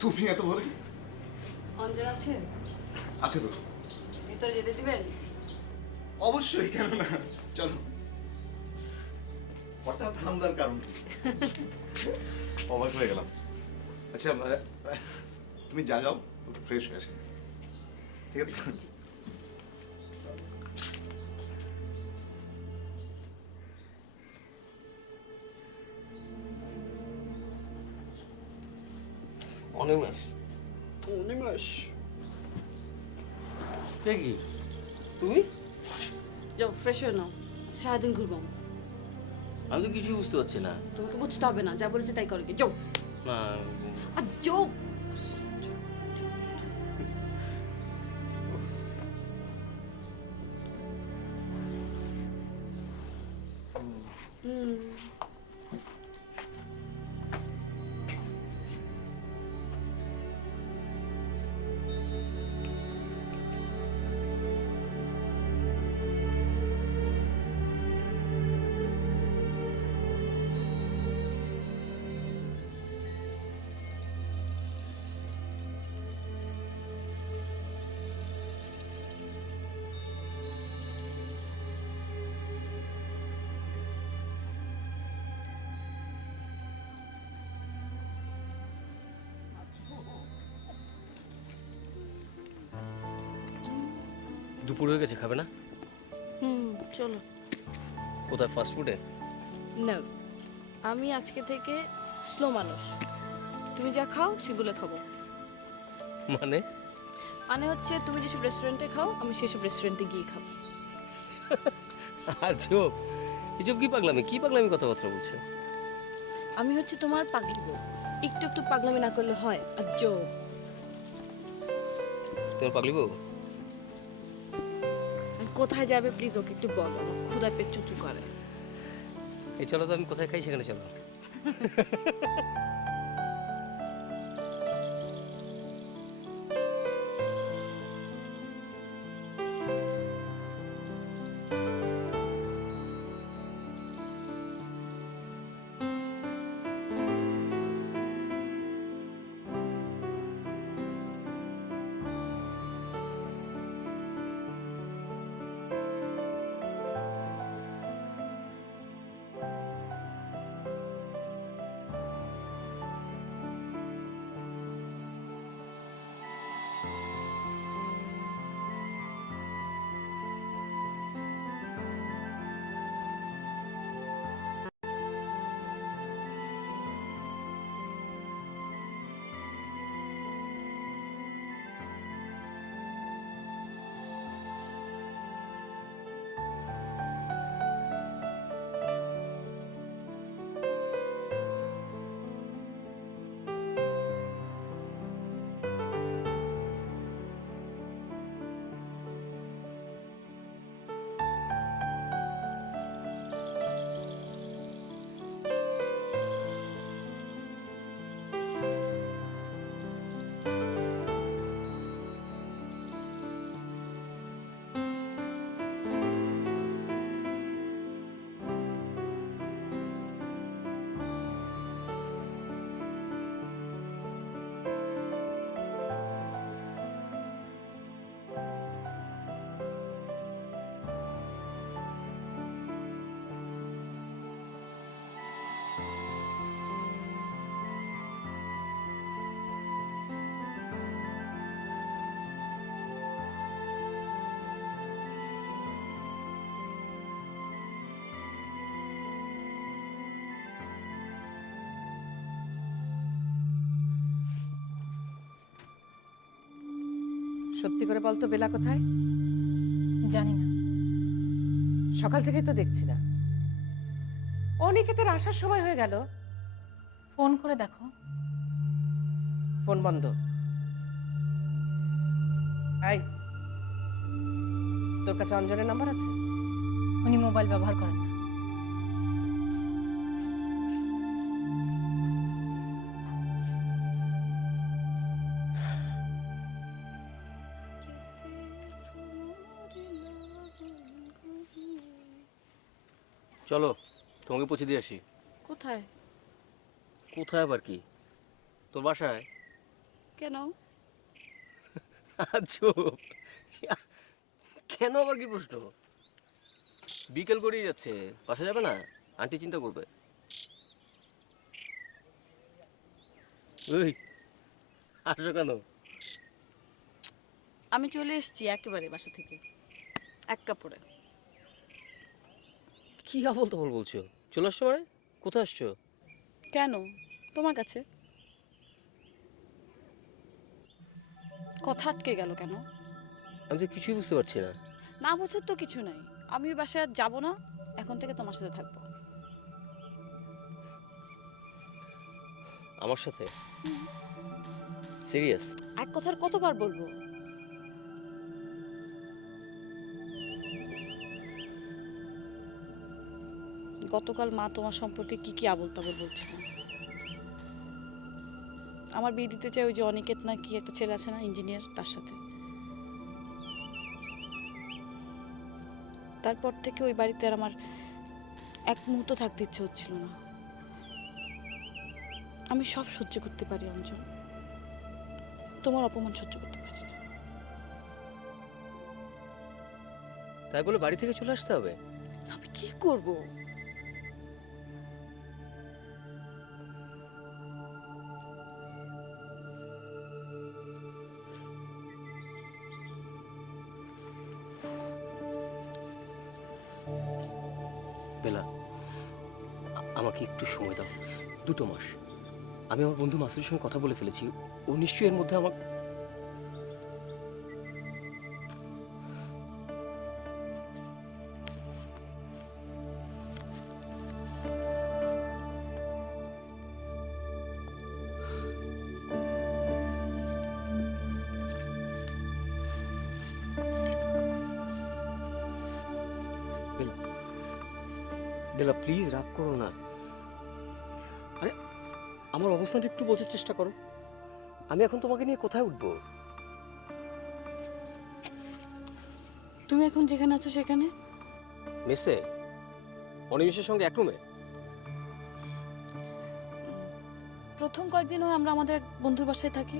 তুমি এত বলে? অঞ্জন আছে? আছে তো। ভিতরে যেতে দিবেন? অবশ্যই, কেন না, চলো। হঠাৎ হামজার কারণ কি? অবাক হয়ে গেলাম। আচ্ছা, তুমি যাও, ফ্রেশ হয়ে আসে, ঠিক আছে? অনিমেষ, অনিমেষ, কে কি তুমি? যাও ফ্রেশ হয়ে নাও, সারাদিন ঘুরবো। আমি তো কিছু বুঝতে পারছি না। তোমাকে বুঝতে হবে না, যা বলেছে তাই করো। কি যাও না, আর যাও। দুপুর হয়ে গেছে, খাবে না? চলো। কোথায়, ফাস্ট ফুডে? না, আমি আজকে থেকে স্লো মানুষ। তুমি যা খাও সেগুলো খাবো। মানে? মানে হচ্ছে তুমি যেসব রেস্টুরেন্টে খাও আমি সেসব রেস্টুরেন্টে গিয়ে খাবো। আজব, এসব কি পাগলামি কথাবার্তা বলছো? আমি হচ্ছে তোমার পাগলি বউ, একটু একটু পাগলামি না করলে হয়? আজব। তোমার পাগলি বউ? কোথায় যাবে প্লিজ ওকে একটু বলো, আমার ক্ষুধায় পেট চুচু করে। এই চলো তো, আমি কোথায় খাই সেখানে চলো। সত্যি করে বলতো বেলা কোথায়? জানি না। সকাল থেকেই তো দেখছি না। অনিকেতের আসার সময় হয়ে গেল। ফোন করে দেখো। ফোন বন্ধ। এই, তোর কাছে অঞ্জনের নাম্বার আছে? উনি মোবাইল ব্যবহার করেন না। চলো, তোমাকে পৌঁছে দিয়ে আসি। কোথায়? কোথায় আবার কি? তোর বাসায়। কেন? আজব, কেন আবার কি প্রশ্ন? বিকেল করেই যাচ্ছে, বাসা যাবে না? আন্টি চিন্তা করবে। ওই আসো কেন? আমি চলে এসেছি একেবারে বাসা থেকে, এক কাপড়ে। কি আবল তাবল বলছো? চলে আসছো মানে? কোথায় আসছো? কেন? তোমার কাছে। কথা আটকে গেল কেন? আমি তো কিছুই বুঝতে পারছি না। না বোঝার তো কিছু নাই, আমি ওই বাসায় আর যাবো না, এখন থেকে তোমার সাথে থাকবো। আমার সাথে? সিরিয়াস? এক কথার কতবার বলবো? গতকাল মা তোমার সম্পর্কে কি কি আবল তাবল বলছিল। আমার বিয়ে দিতে চাই ওই যে অনিকেত না কি একটা ছেলে আছে না, ইঞ্জিনিয়ার, তার সাথে। তারপর থেকে ওই বাড়িতে আর আমার এক মুহূর্ত থাকতে ইচ্ছে হচ্ছিল না। আমি সব সহ্য করতে পারি অঞ্জন, তোমার অপমান সহ্য করতে পারি না। তাই বলে বাড়ি থেকে চলে আসতে হবে? আমি কি করব? আমাকে একটু সময় দাও, 2 মাস। আমি আমার বন্ধু মাসুদের সঙ্গে কথা বলে ফেলেছি, ও নিশ্চয়ই এর মধ্যে আমার বেলা প্লিজ রাগ করো না। আরে আমার অবস্থানটা একটু বোঝার চেষ্টা করো। আমি এখন তোমাকে নিয়ে কোথায় উঠবো? তুমি এখন যেখানে আছো সেখানে? মেসে, অনিমেষের সঙ্গে এক রুমে? প্রথম কয়েকদিন হয় আমরা আমাদের এক বন্ধুর বাসায় থাকি,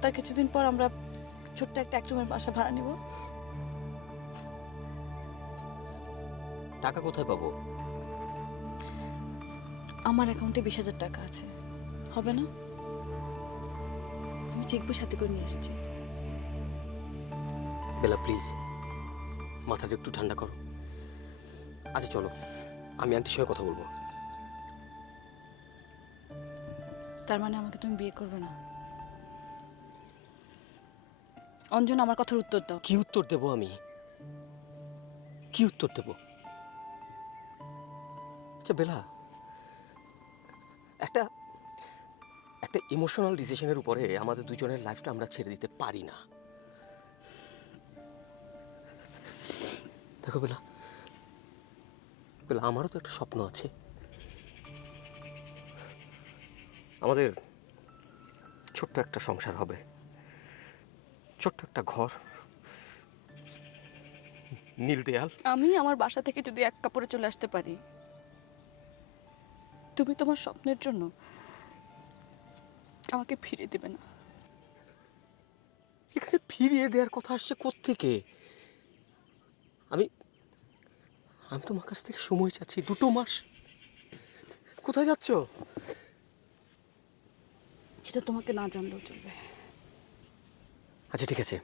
তার কিছুদিন পর আমরা ছোট্ট একটা এক রুমের বাসা ভাড়া নিব। টাকা কোথায় পাবো? আমার অ্যাকাউন্টে 20,000 টাকা আছে, হবে না? আমি চেকবই সাথে করে নিয়ে এসেছি। বেলা প্লিজ মাথাটা একটু ঠান্ডা করো। আচ্ছা চলো, আমি আন্টির সঙ্গে কথা বলবো। তার মানে আমাকে তুমি বিয়ে করবে না? অঞ্জন, আমার কথার উত্তর দাও। কি উত্তর দেবো আমি? কি উত্তর দেবো? আচ্ছা বেলা, একটা একটা ইমোশনাল ডিসিশনের উপরে আমাদের দুজনের লাইফটা আমরা ছেড়ে দিতে পারি না। দেখো বেলা, বেলা আমারও তো একটা স্বপ্ন আছে। আমাদের ছোট্ট একটা সংসার হবে, ছোট্ট একটা ঘর, নীল দেয়াল। আমি আমার বাসা থেকে যদি এক কাপড়ে চলে আসতে পারি, তুমি তোমার স্বপ্নের জন্য আমাকে ফিরিয়ে দেবে না? এখানে ফিরিয়ে দেওয়ার কথা আসছে কোত্থেকে? আমি আমি তোমার কাছ থেকে সময় চাচ্ছি, 2 মাস। কোথায় যাচ্ছ? সেটা তোমাকে না জানলেও চলবে। আচ্ছা ঠিক আছে,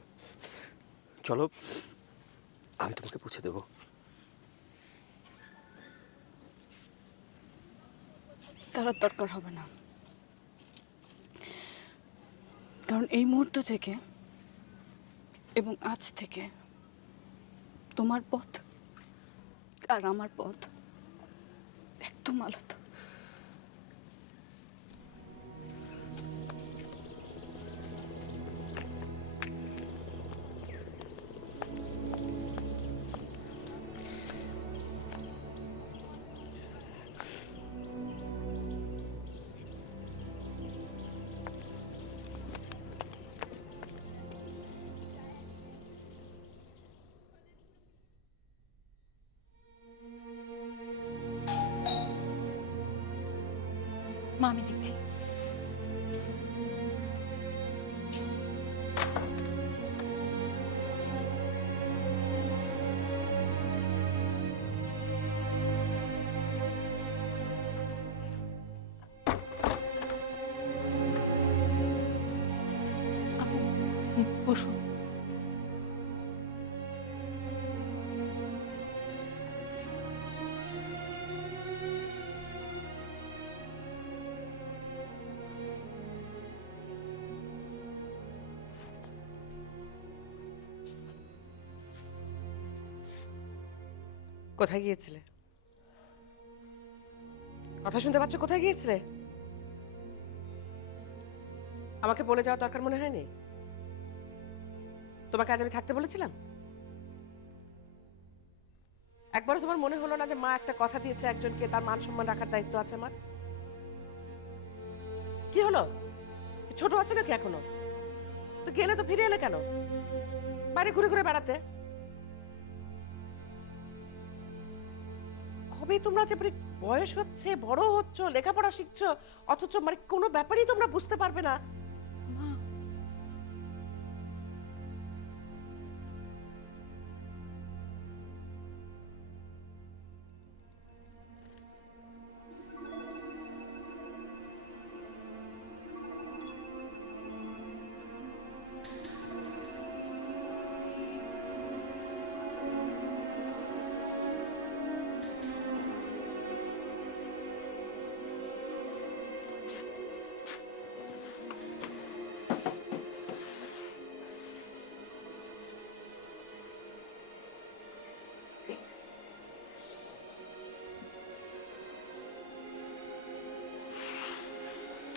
চলো আমি তোমাকে পৌঁছে দেবো। তার আর দরকার হবে না, কারণ এই মুহূর্ত থেকে এবং আজ থেকে তোমার পথ আর আমার পথ একদম আলাদা। মা আমি দেখছি। বসুন। কোথায় গিয়েছিলে? কথা শুনতে পাচ্ছ? কোথায় গিয়েছিলে? আমাকে বলে যাওয়ার দরকার মনে হয়নি? তোমাকে আজ আমি থাকতে বলেছিলাম? একবারও তোমার মনে হলো না যে মা একটা কথা দিয়েছে, একজনকে তার মান সম্মান রাখার দায়িত্ব আছে আমার? কি হলো? ছোট আছে নাকি এখনো? তো গেলে তো ফিরে এলে কেন? বাইরে ঘুরে ঘুরে বেড়াতে। কবে তোমরা যে মানে বয়স হচ্ছে, বড় হচ্ছ, লেখাপড়া শিখছো, অথচ মানে কোনো ব্যাপারই তোমরা বুঝতে পারবে না। মা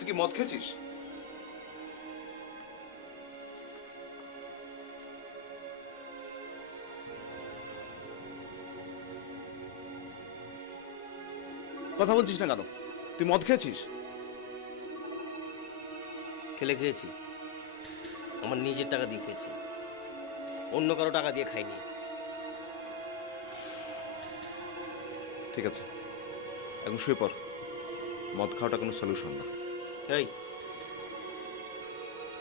তুই কি মদ খেয়েছিস? কথা বলছিস না কেন? তুই মদ খেয়েছিস? খেলে খেয়েছি, আমার নিজের টাকা দিয়ে খেয়েছি, অন্য কারো টাকা দিয়ে খাইনি। ঠিক আছে, এখন শুয়ে পড়। মদ খাওয়াটা কোনো সলিউশন না। এই,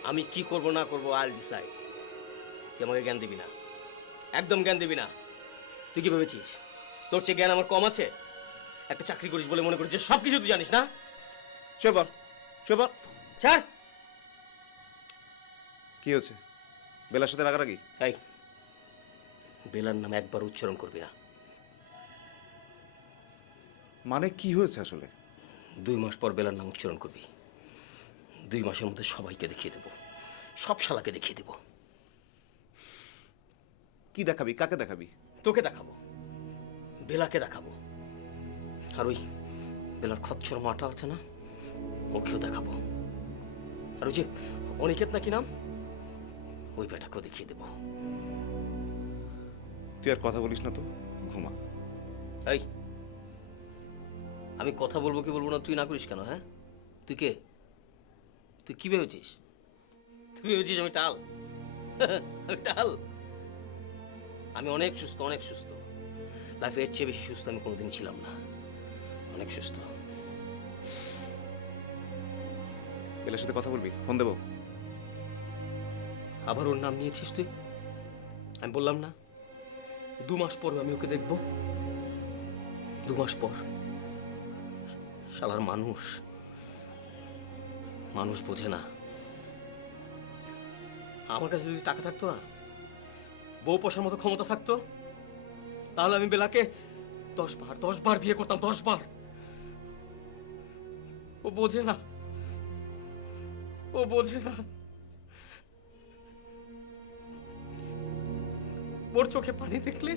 আমি কি করব না করব আই উইল ডিসাইড। তুই আমাকে জ্ঞান দিবি না, একদম জ্ঞান দিবি না। তুই কি ভেবেছিস তোর চেয়ে জ্ঞান আমার কম আছে? একটা চাকরি করিস বলে মনে করিস যে সব কিছু তুই জানিস না? শুয়ে পড়, শুয়ে পড়। ছাড়। কি হয়েছে? বেলার সাথে রাগারাগি? এই, বেলার নাম একবার উচ্চারণ করবি না। মানে কি হয়েছে আসলে? 2 মাস পর বেলার নাম উচ্চারণ করবি। 2 মাসের মধ্যে সবাইকে দেখিয়ে দেবো, সব শালাকে দেখিয়ে দেবো। কি দেখাবি? কাকে দেখাবি? তোকে দেখাবো, বেলাকে দেখাবো, আর ওই বেলার খচ্চর মাটা আছে না, ওকেও দেখাবো, আর ওই যে অনিকেত নাকি নাম, ওই বেটাকেও দেখিয়ে দেবো। তুই আর কথা বলিস না তো, ঘুমা। এই, আমি কথা বলবো কি বলবো না তুই না করিস কেন? হ্যাঁ, তুই কে? তুই কি ভেবেছিস? তুই ভেবেছিস আমি টাল? আমি টাল? আমি অনেক সুস্থ, অনেক সুস্থ। লাইফে এর চেয়ে বেশি সুস্থ আমি কোনোদিন ছিলাম না। অনেক সুস্থ। বেলার সাথে কথা বলবি? ফোন দেবো? আবার ওর নাম নিয়েছিস তুই? আমি বললাম না 2 মাস পর আমি ওকে দেখবো। 2 মাস পর। শালার মানুষ, মানুষ বোঝে না। আমার কাছে যদি টাকা থাকতো না, বউ পোষার মতো ক্ষমতা থাকতো, তাহলে আমি বেলাকে 10 বার বিয়ে করতাম, 10 বার। ও বোঝে না, ও বোঝে না। ওর চোখে পানি দেখলে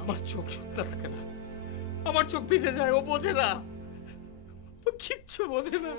আমার চোখ শুকনা থাকে না, আমার চোখ ভিজে যায়। ও বোঝে না, ও কিচ্ছু বোঝে না।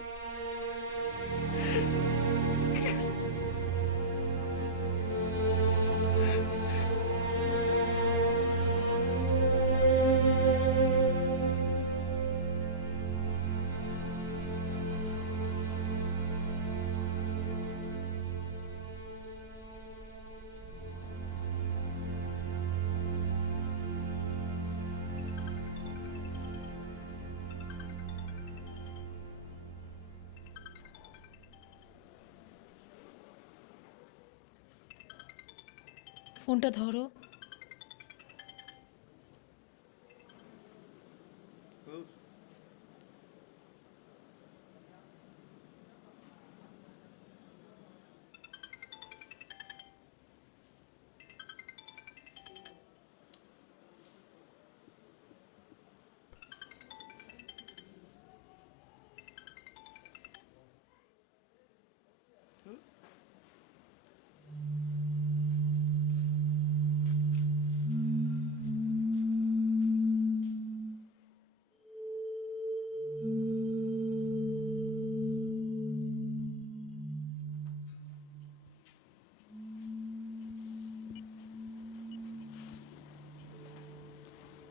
ফোনটা ধরো।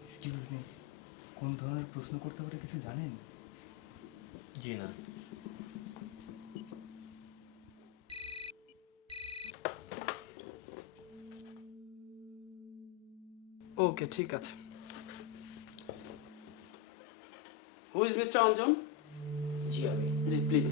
এক্সকিউজ মি, কোন ধরনের প্রশ্ন করতে পারে কিছু জানেন? জি না। ওকে, ঠিক আছে। Who is mister Anjan? জি আমি। জি প্লিজ।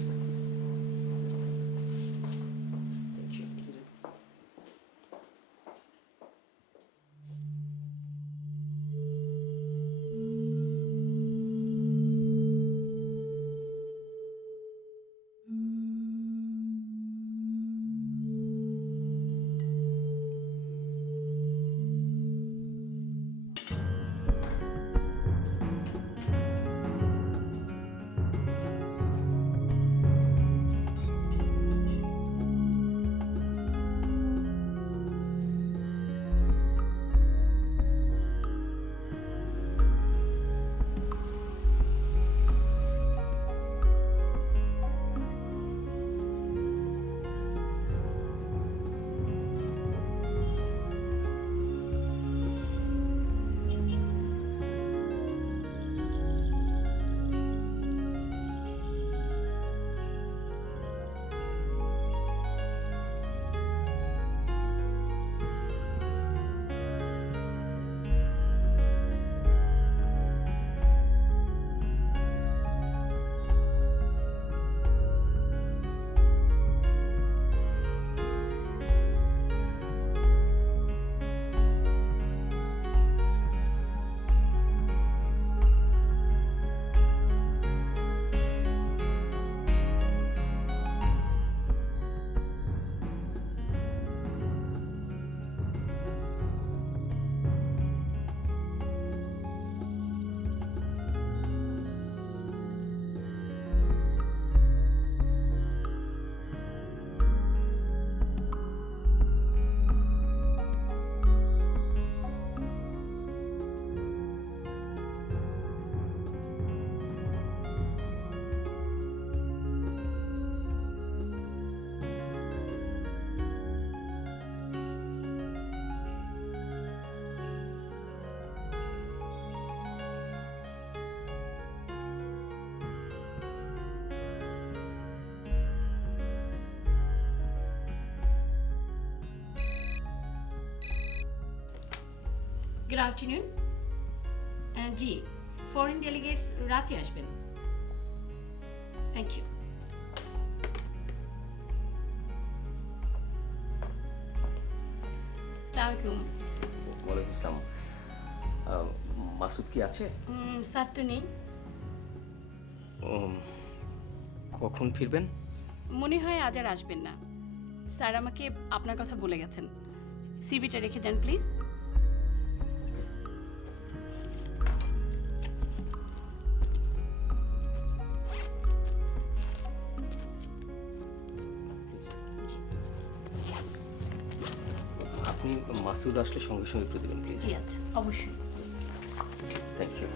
Good afternoon. জি, ফরেন ডেলিগেটস রাতে আসবেন। Thank you. আসসালামু আলাইকুম। ওয়ালাইকুম আসসালাম। মাসুদ কি আছে? স্যার তো নেই। কখন ফিরবেন? মনে হয় আজ আর আসবেন না। স্যার আমাকে আপনার কথা বলে গেছেন। সিভিটা রেখে যান প্লিজ। আপনি মাসুদ আসলে সঙ্গে সঙ্গে একটু দেবেন প্লিজ। জি আচ্ছা, অবশ্যই। Thank you.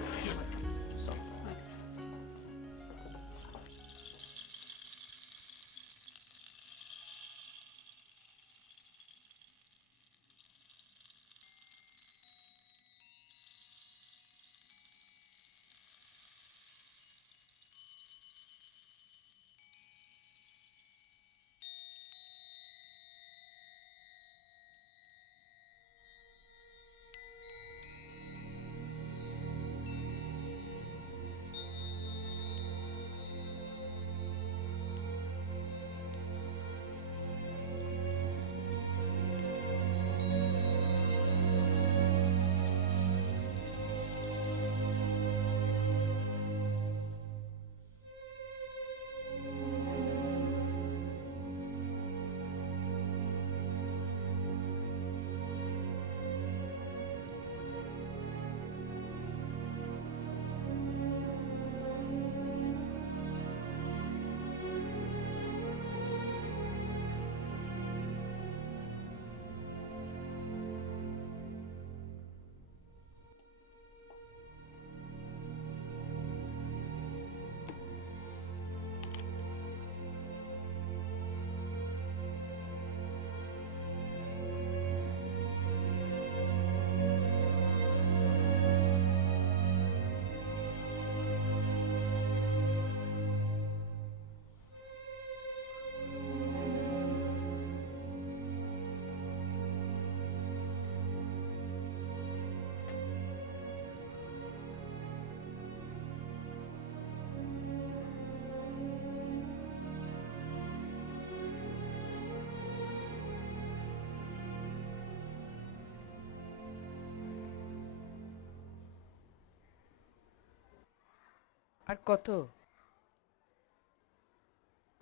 আর কত?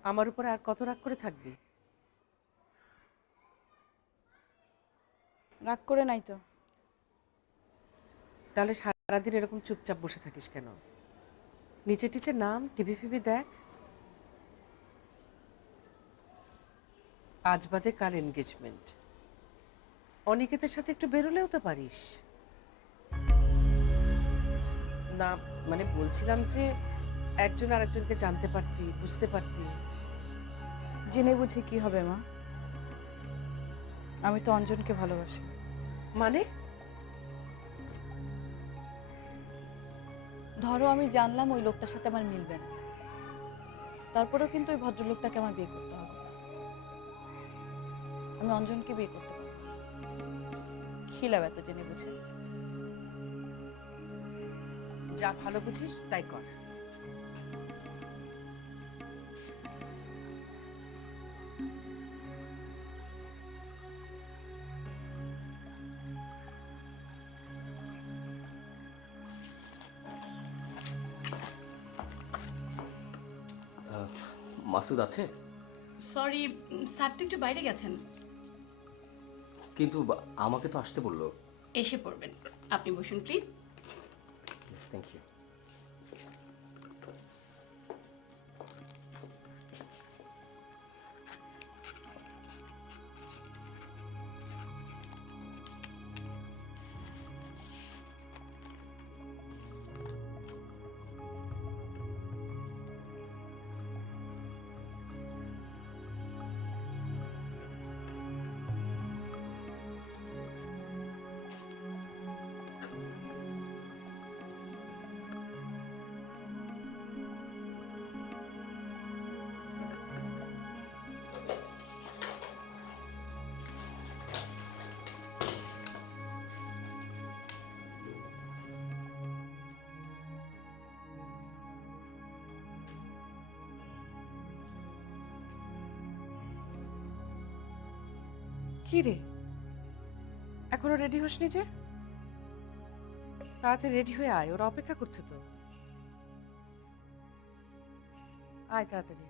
আমার উপরে আর কত রাগ করে থাকবি? রাগ করে নাই তো। তাহলে সারাদিন এরকম চুপচাপ বসে থাকিস কেন? নিচে টিচে নাম, টিভি ফিভি দেখ। আজ বাদে কাল এনগেজমেন্ট, অনিকেতের সাথে একটু বেরোলেও তো পারিস। না মানে বলছিলাম যে একজন আরেকজনকে জানতে পারতি, বুঝতে পারতি। জেনে বুঝে কি হবে মা? আমি তো অঞ্জনকে ভালোবাসি। মানে? ধরো আমি জানলাম ওই লোকটার সাথে আমার মিলবে না, তারপরেও কিন্তু ওই ভদ্রলোকটাকে আমার বিয়ে করতে হবে। আমি অঞ্জনকে বিয়ে করতে পারবো। খিলাব এত জেনে বুঝে। যা ভালো বুঝিস তাই কর। মাসুদ আছে? সরি, স্যার তো একটু বাইরে গেছেন। কিন্তু আমাকে তো আসতে বললো। এসে পড়বেন, আপনি বসুন প্লিজ। Thank you. কি রে, এখনো রেডি হসনি যে? তাড়াতাড়ি রেডি হয়ে আয়, ওরা অপেক্ষা করছে তো। আয় তাড়াতাড়ি।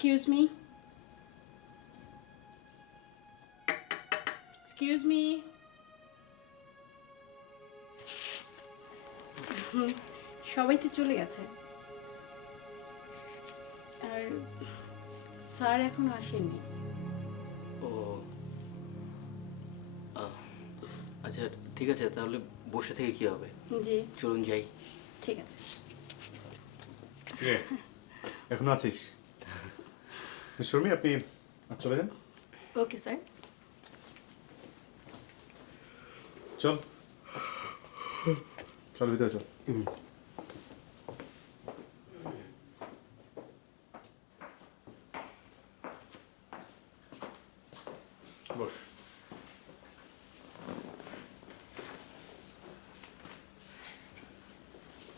Excuse me. Excuse me. সবাই তো চলে গেছে, আর স্যার এখনো আসেননি। ও আচ্ছা, ঠিক আছে, তাহলে বসে থেকে কি হবে? জি চলুন যাই। ঠিক আছে। এখনো আছিস? শর্মি, আপনি চলে যান। Okay sir. চল চল ভিতরে চল। বস।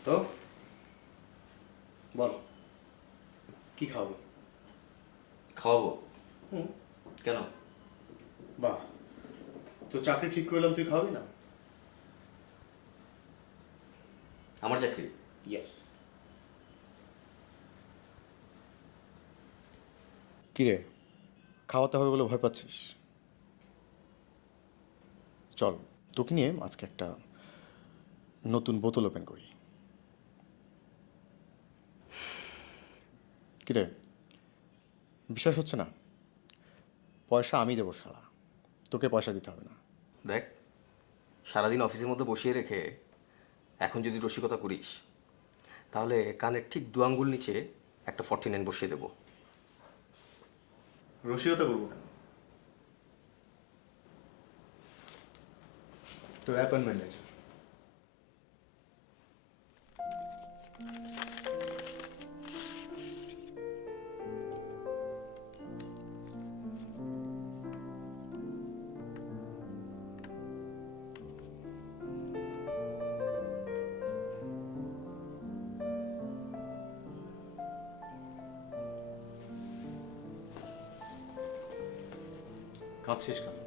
তো বল, কি খাওয়াবো? খাওয়াবো? কেন? বাহ, তো চাকরি ঠিক করলাম, তুই খাওয়াবি না? আমার চাকরি? ইয়েস। কিরে, খাওয়াতে হবে বলে ভয় পাচ্ছিস? চল, তোকে নিয়ে আজকে একটা নতুন বোতল ওপেন করি। কিরে, বিশ্বাস হচ্ছে না? পয়সা আমি দেবো শালা, তোকে পয়সা দিতে হবে না। দেখ, সারাদিন অফিসের মধ্যে বসিয়ে রেখে এখন যদি রসিকতা করিস, তাহলে কানের ঠিক 2 আঙ্গুল নিচে একটা 49 বসিয়ে দেবো। রসিকতা করবো কেন? তোর অ্যাপয়েন্টমেন্ট আছে। কাঁদছিস কেন?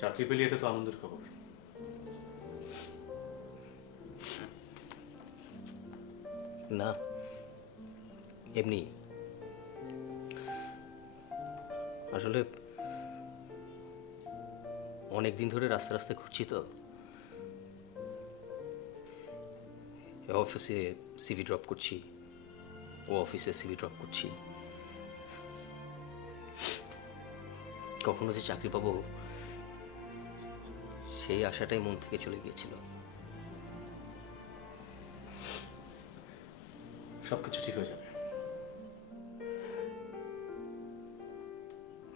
চাকরি পেলে এটা তো আনন্দের খবর। না, এমনি। আসলে অনেক দিন ধরে রাস্তা রাস্তায় ঘুরছি তো, অফিসে সিভি ড্রপ করছি, ও অফিসে সিভি ড্রপ করছি। কখনো যে চাকরি পাবো সেই আশাটাই মন থেকে চলে গিয়েছিল। সবকিছু ঠিক হয়ে যাবে।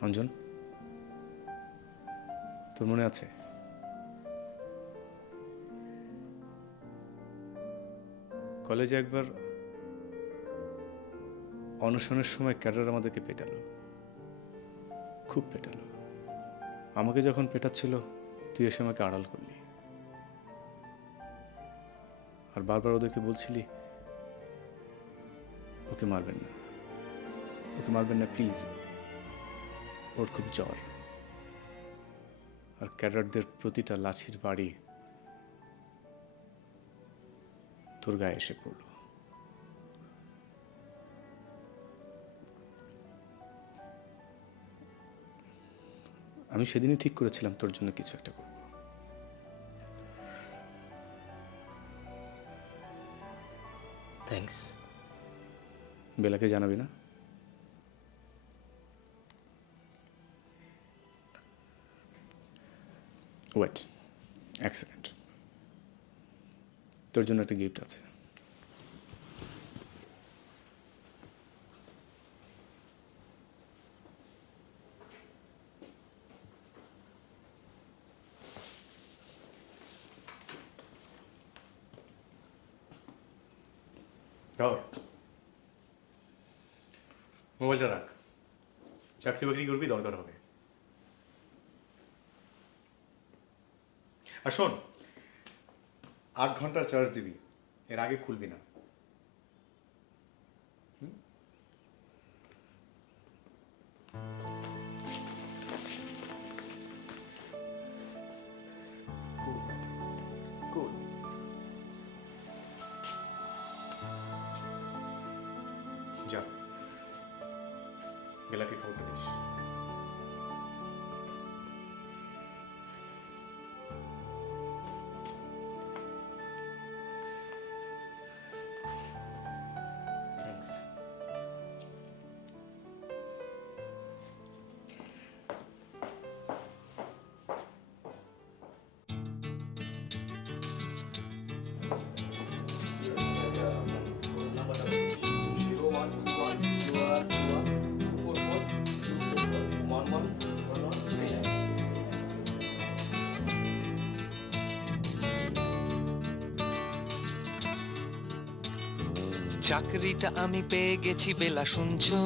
অঞ্জন, তোর মনে আছে কলেজে একবার অনশনের সময় ক্যাডার আমাদেরকে পেটালো, খুব পেটালো। আমাকে যখন পেটাচ্ছিল তুই এসে আমাকে আড়াল করলি, আর বারবার ওদেরকে বলছিলি ওকে মারবেন না, ওকে মারবেন না প্লিজ, ওর খুব জ্বর। আর ক্যাডারদের প্রতিটা লাঠির বাড়ি তোর গায়ে এসে পড়ল। আমি সেদিনই ঠিক করেছিলাম তোর জন্য কিছু একটা করব। থ্যাঙ্কস। বেলাকে জানাবি না? Wait, excellent. তোর জন্য একটা গিফট আছে। মোবাইলটা রাখ, চাকরি বাকরি করবি, দরকার হবে। আর শোন, 8 ঘন্টা চার্জ দিবি, এর আগে খুলবি না। Cool. যা, বেলাকে খবরটা দিস। থ্যাঙ্কস। চাকরিটা আমি পেয়ে গেছি বেলা, শুনছো?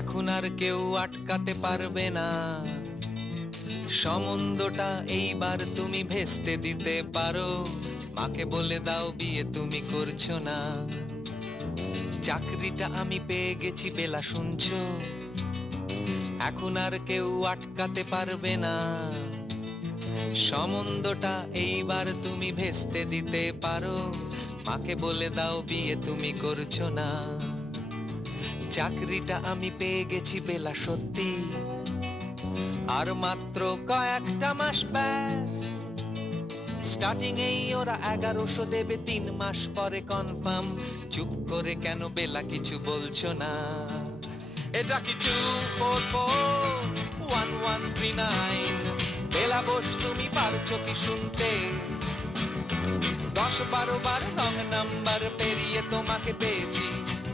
এখন আর কেউ আটকাতে পারবে না। সম্বন্ধটা এইবার তুমি ভেস্তে দিতে পারো, মাকে বলে দাও বিয়ে তুমি করছো না। চাকরিটা আমি পেয়ে গেছি বেলা, শুনছো? এখন আর কেউ আটকাতে পারবে না। সম্বন্ধটা এইবার তুমি ভেস্তে দিতে পারো, মাকে বলে দাও বিয়ে তুমি করছো না। চাকরিটা আমি পেয়ে গেছি বেলা, সত্যি। আর মাত্র কয়েকটা মাস ব্যাস, স্টার্টিং এই ওরা 1100 দেবে, 3 মাস পরে কনফার্ম। চুপ করে কেন বেলা কিছু বলছো না? এটা কি 2441139? বেলা বোস তুমি পারছো কি শুনতে? 10-12 বার রং নাম্বার পেরিয়ে তোমাকে পেয়েছি,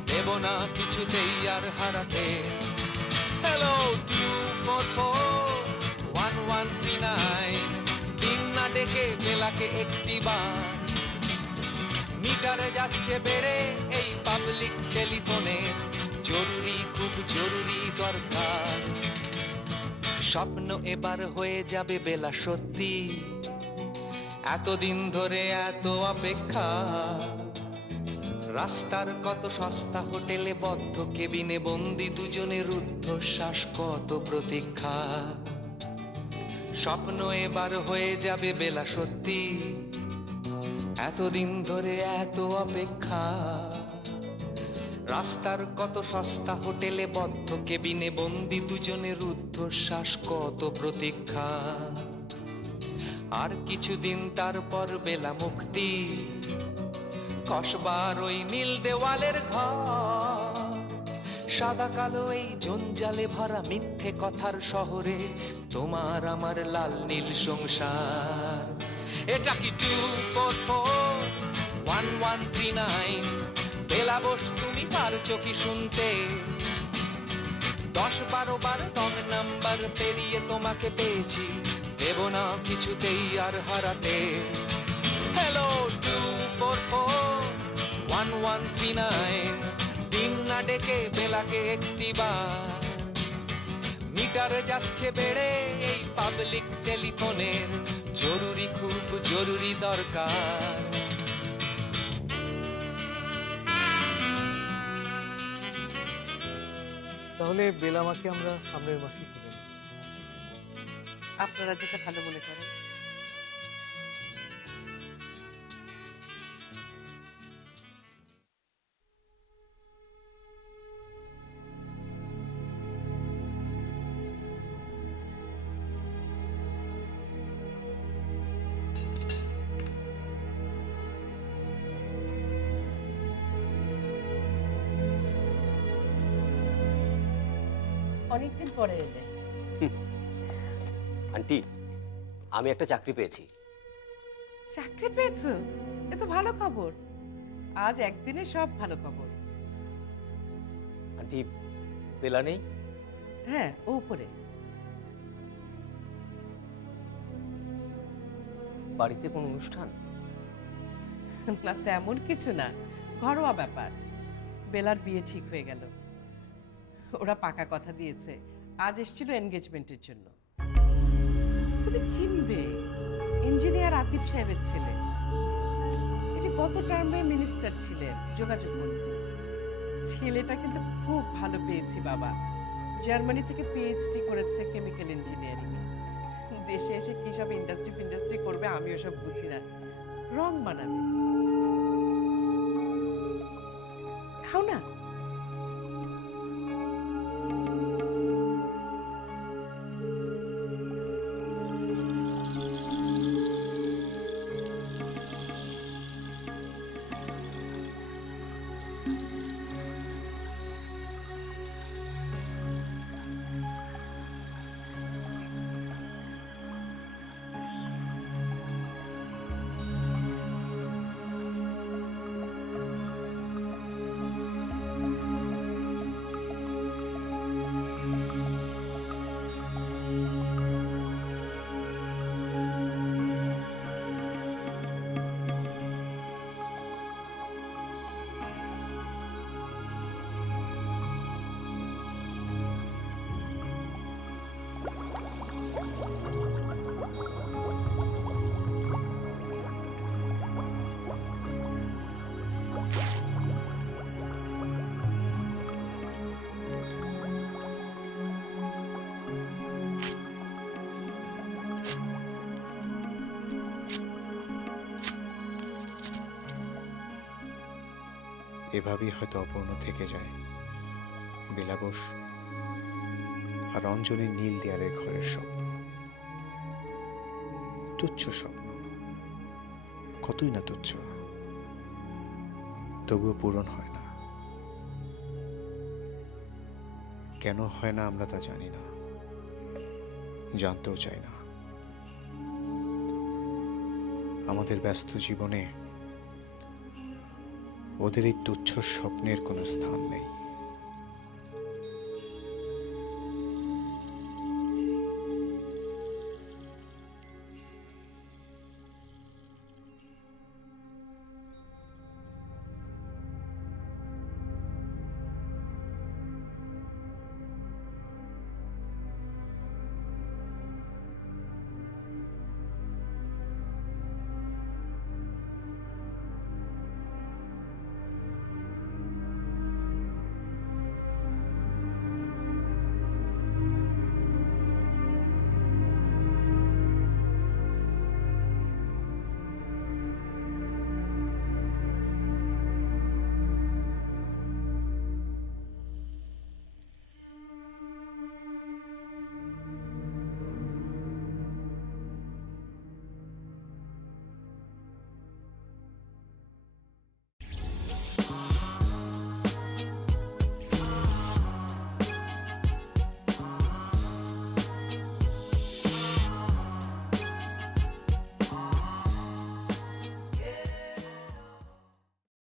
দেব না কিছুতেই আর হারাতে। হ্যালো 2441139, দিন না ডেকে বেলাকে একটি বার। মিটারে যাচ্ছে বেড়ে এই পাবলিক টেলিফোনে, জরুরি খুব জরুরি দরকার। স্বপ্ন এবার হয়ে যাবে বেলা, সত্যি। এতদিন ধরে এত অপেক্ষা, রাস্তার কত সস্তা হোটেলে বদ্ধ কেবিনে বন্দি দুজনের রুদ্ধশ্বাস, কত প্রতীক্ষা। স্বপ্ন এবার হয়ে যাবে বেলা, সত্যি। এতদিন ধরে এত অপেক্ষা, রাস্তার কত সস্তা হোটেলে বদ্ধ কেবিনে বন্দি দুজনের রুদ্ধশ্বাস, কত প্রতীক্ষা। আর কিছুদিন তারপর বেলা মুক্তি, কসবার ওই নীল দেওয়ালের ঘর। সাদা কালো এই জঞ্জালে ভরা মিথ্যে কথার শহরে, তোমার আমার লাল নীল সংসার। এটা কি 2441139? বেলা বোস তুমি পারছো কি শুনতে? 10-12 বার রং নাম্বার পেরিয়ে তোমাকে পেয়েছি, দেব না কিছুতেই আর হারাতে। হ্যালো 2441139, দিন না ডেকে বেলাকে একটি বার। মিটারে যাচ্ছে বেড়ে এই পাবলিক টেলিফোনের, জরুরি খুব জরুরি দরকার। তাহলে বেলামাকে আমরা সামনের মাসে কিনে নেব। আপনারা যেটা ভালো মনে করেন। অনেকদিন পরে এলে। আন্টি, আমি একটা চাকরি পেয়েছি। চাকরি পেয়েছো? এ তো ভালো খবর। আজ একদিনে সব ভালো খবর। আন্টি, বেলা নেই? হ্যাঁ, ও উপরে। বাড়িতে কোনো অনুষ্ঠান? না, তেমন কিছু না, ঘরোয়া ব্যাপার। বেলার বিয়ে ঠিক হয়ে গেল, ওরা পাকা কথা দিয়েছে। আজ এসেছিল এনগেজমেন্টের জন্য। তুমি চিনবে, ইঞ্জিনিয়ার আতিফ সাহেবের ছেলে। এই যে গত টার্মে মিনিস্টার ছিলেন, যোগাযোগ মন্ত্রী। ছেলেটা কিন্তু খুব ভালো পেয়েছি বাবা। জার্মানি থেকে পিএইচডি করেছে কেমিক্যাল ইঞ্জিনিয়ারিং এ। দেশে এসে কি সব ইন্ডাস্ট্রি করবে আমি ওসব বুঝি না। রং বানাবে। খাও না। এভাবেই হয়তো অপূর্ণ থেকে যায় বেলাবোস আর অঞ্জনের নীল দেয়ালের ঘরের স্বপ্ন। তুচ্ছ স্বপ্ন, কতই না তুচ্ছ, তবুও পূরণ হয় না। কেন হয় না আমরা তা জানি না, জানতেও চাই না। আমাদের ব্যস্ত জীবনে ওদের এই তুচ্ছ স্বপ্নের কোনো স্থান নেই।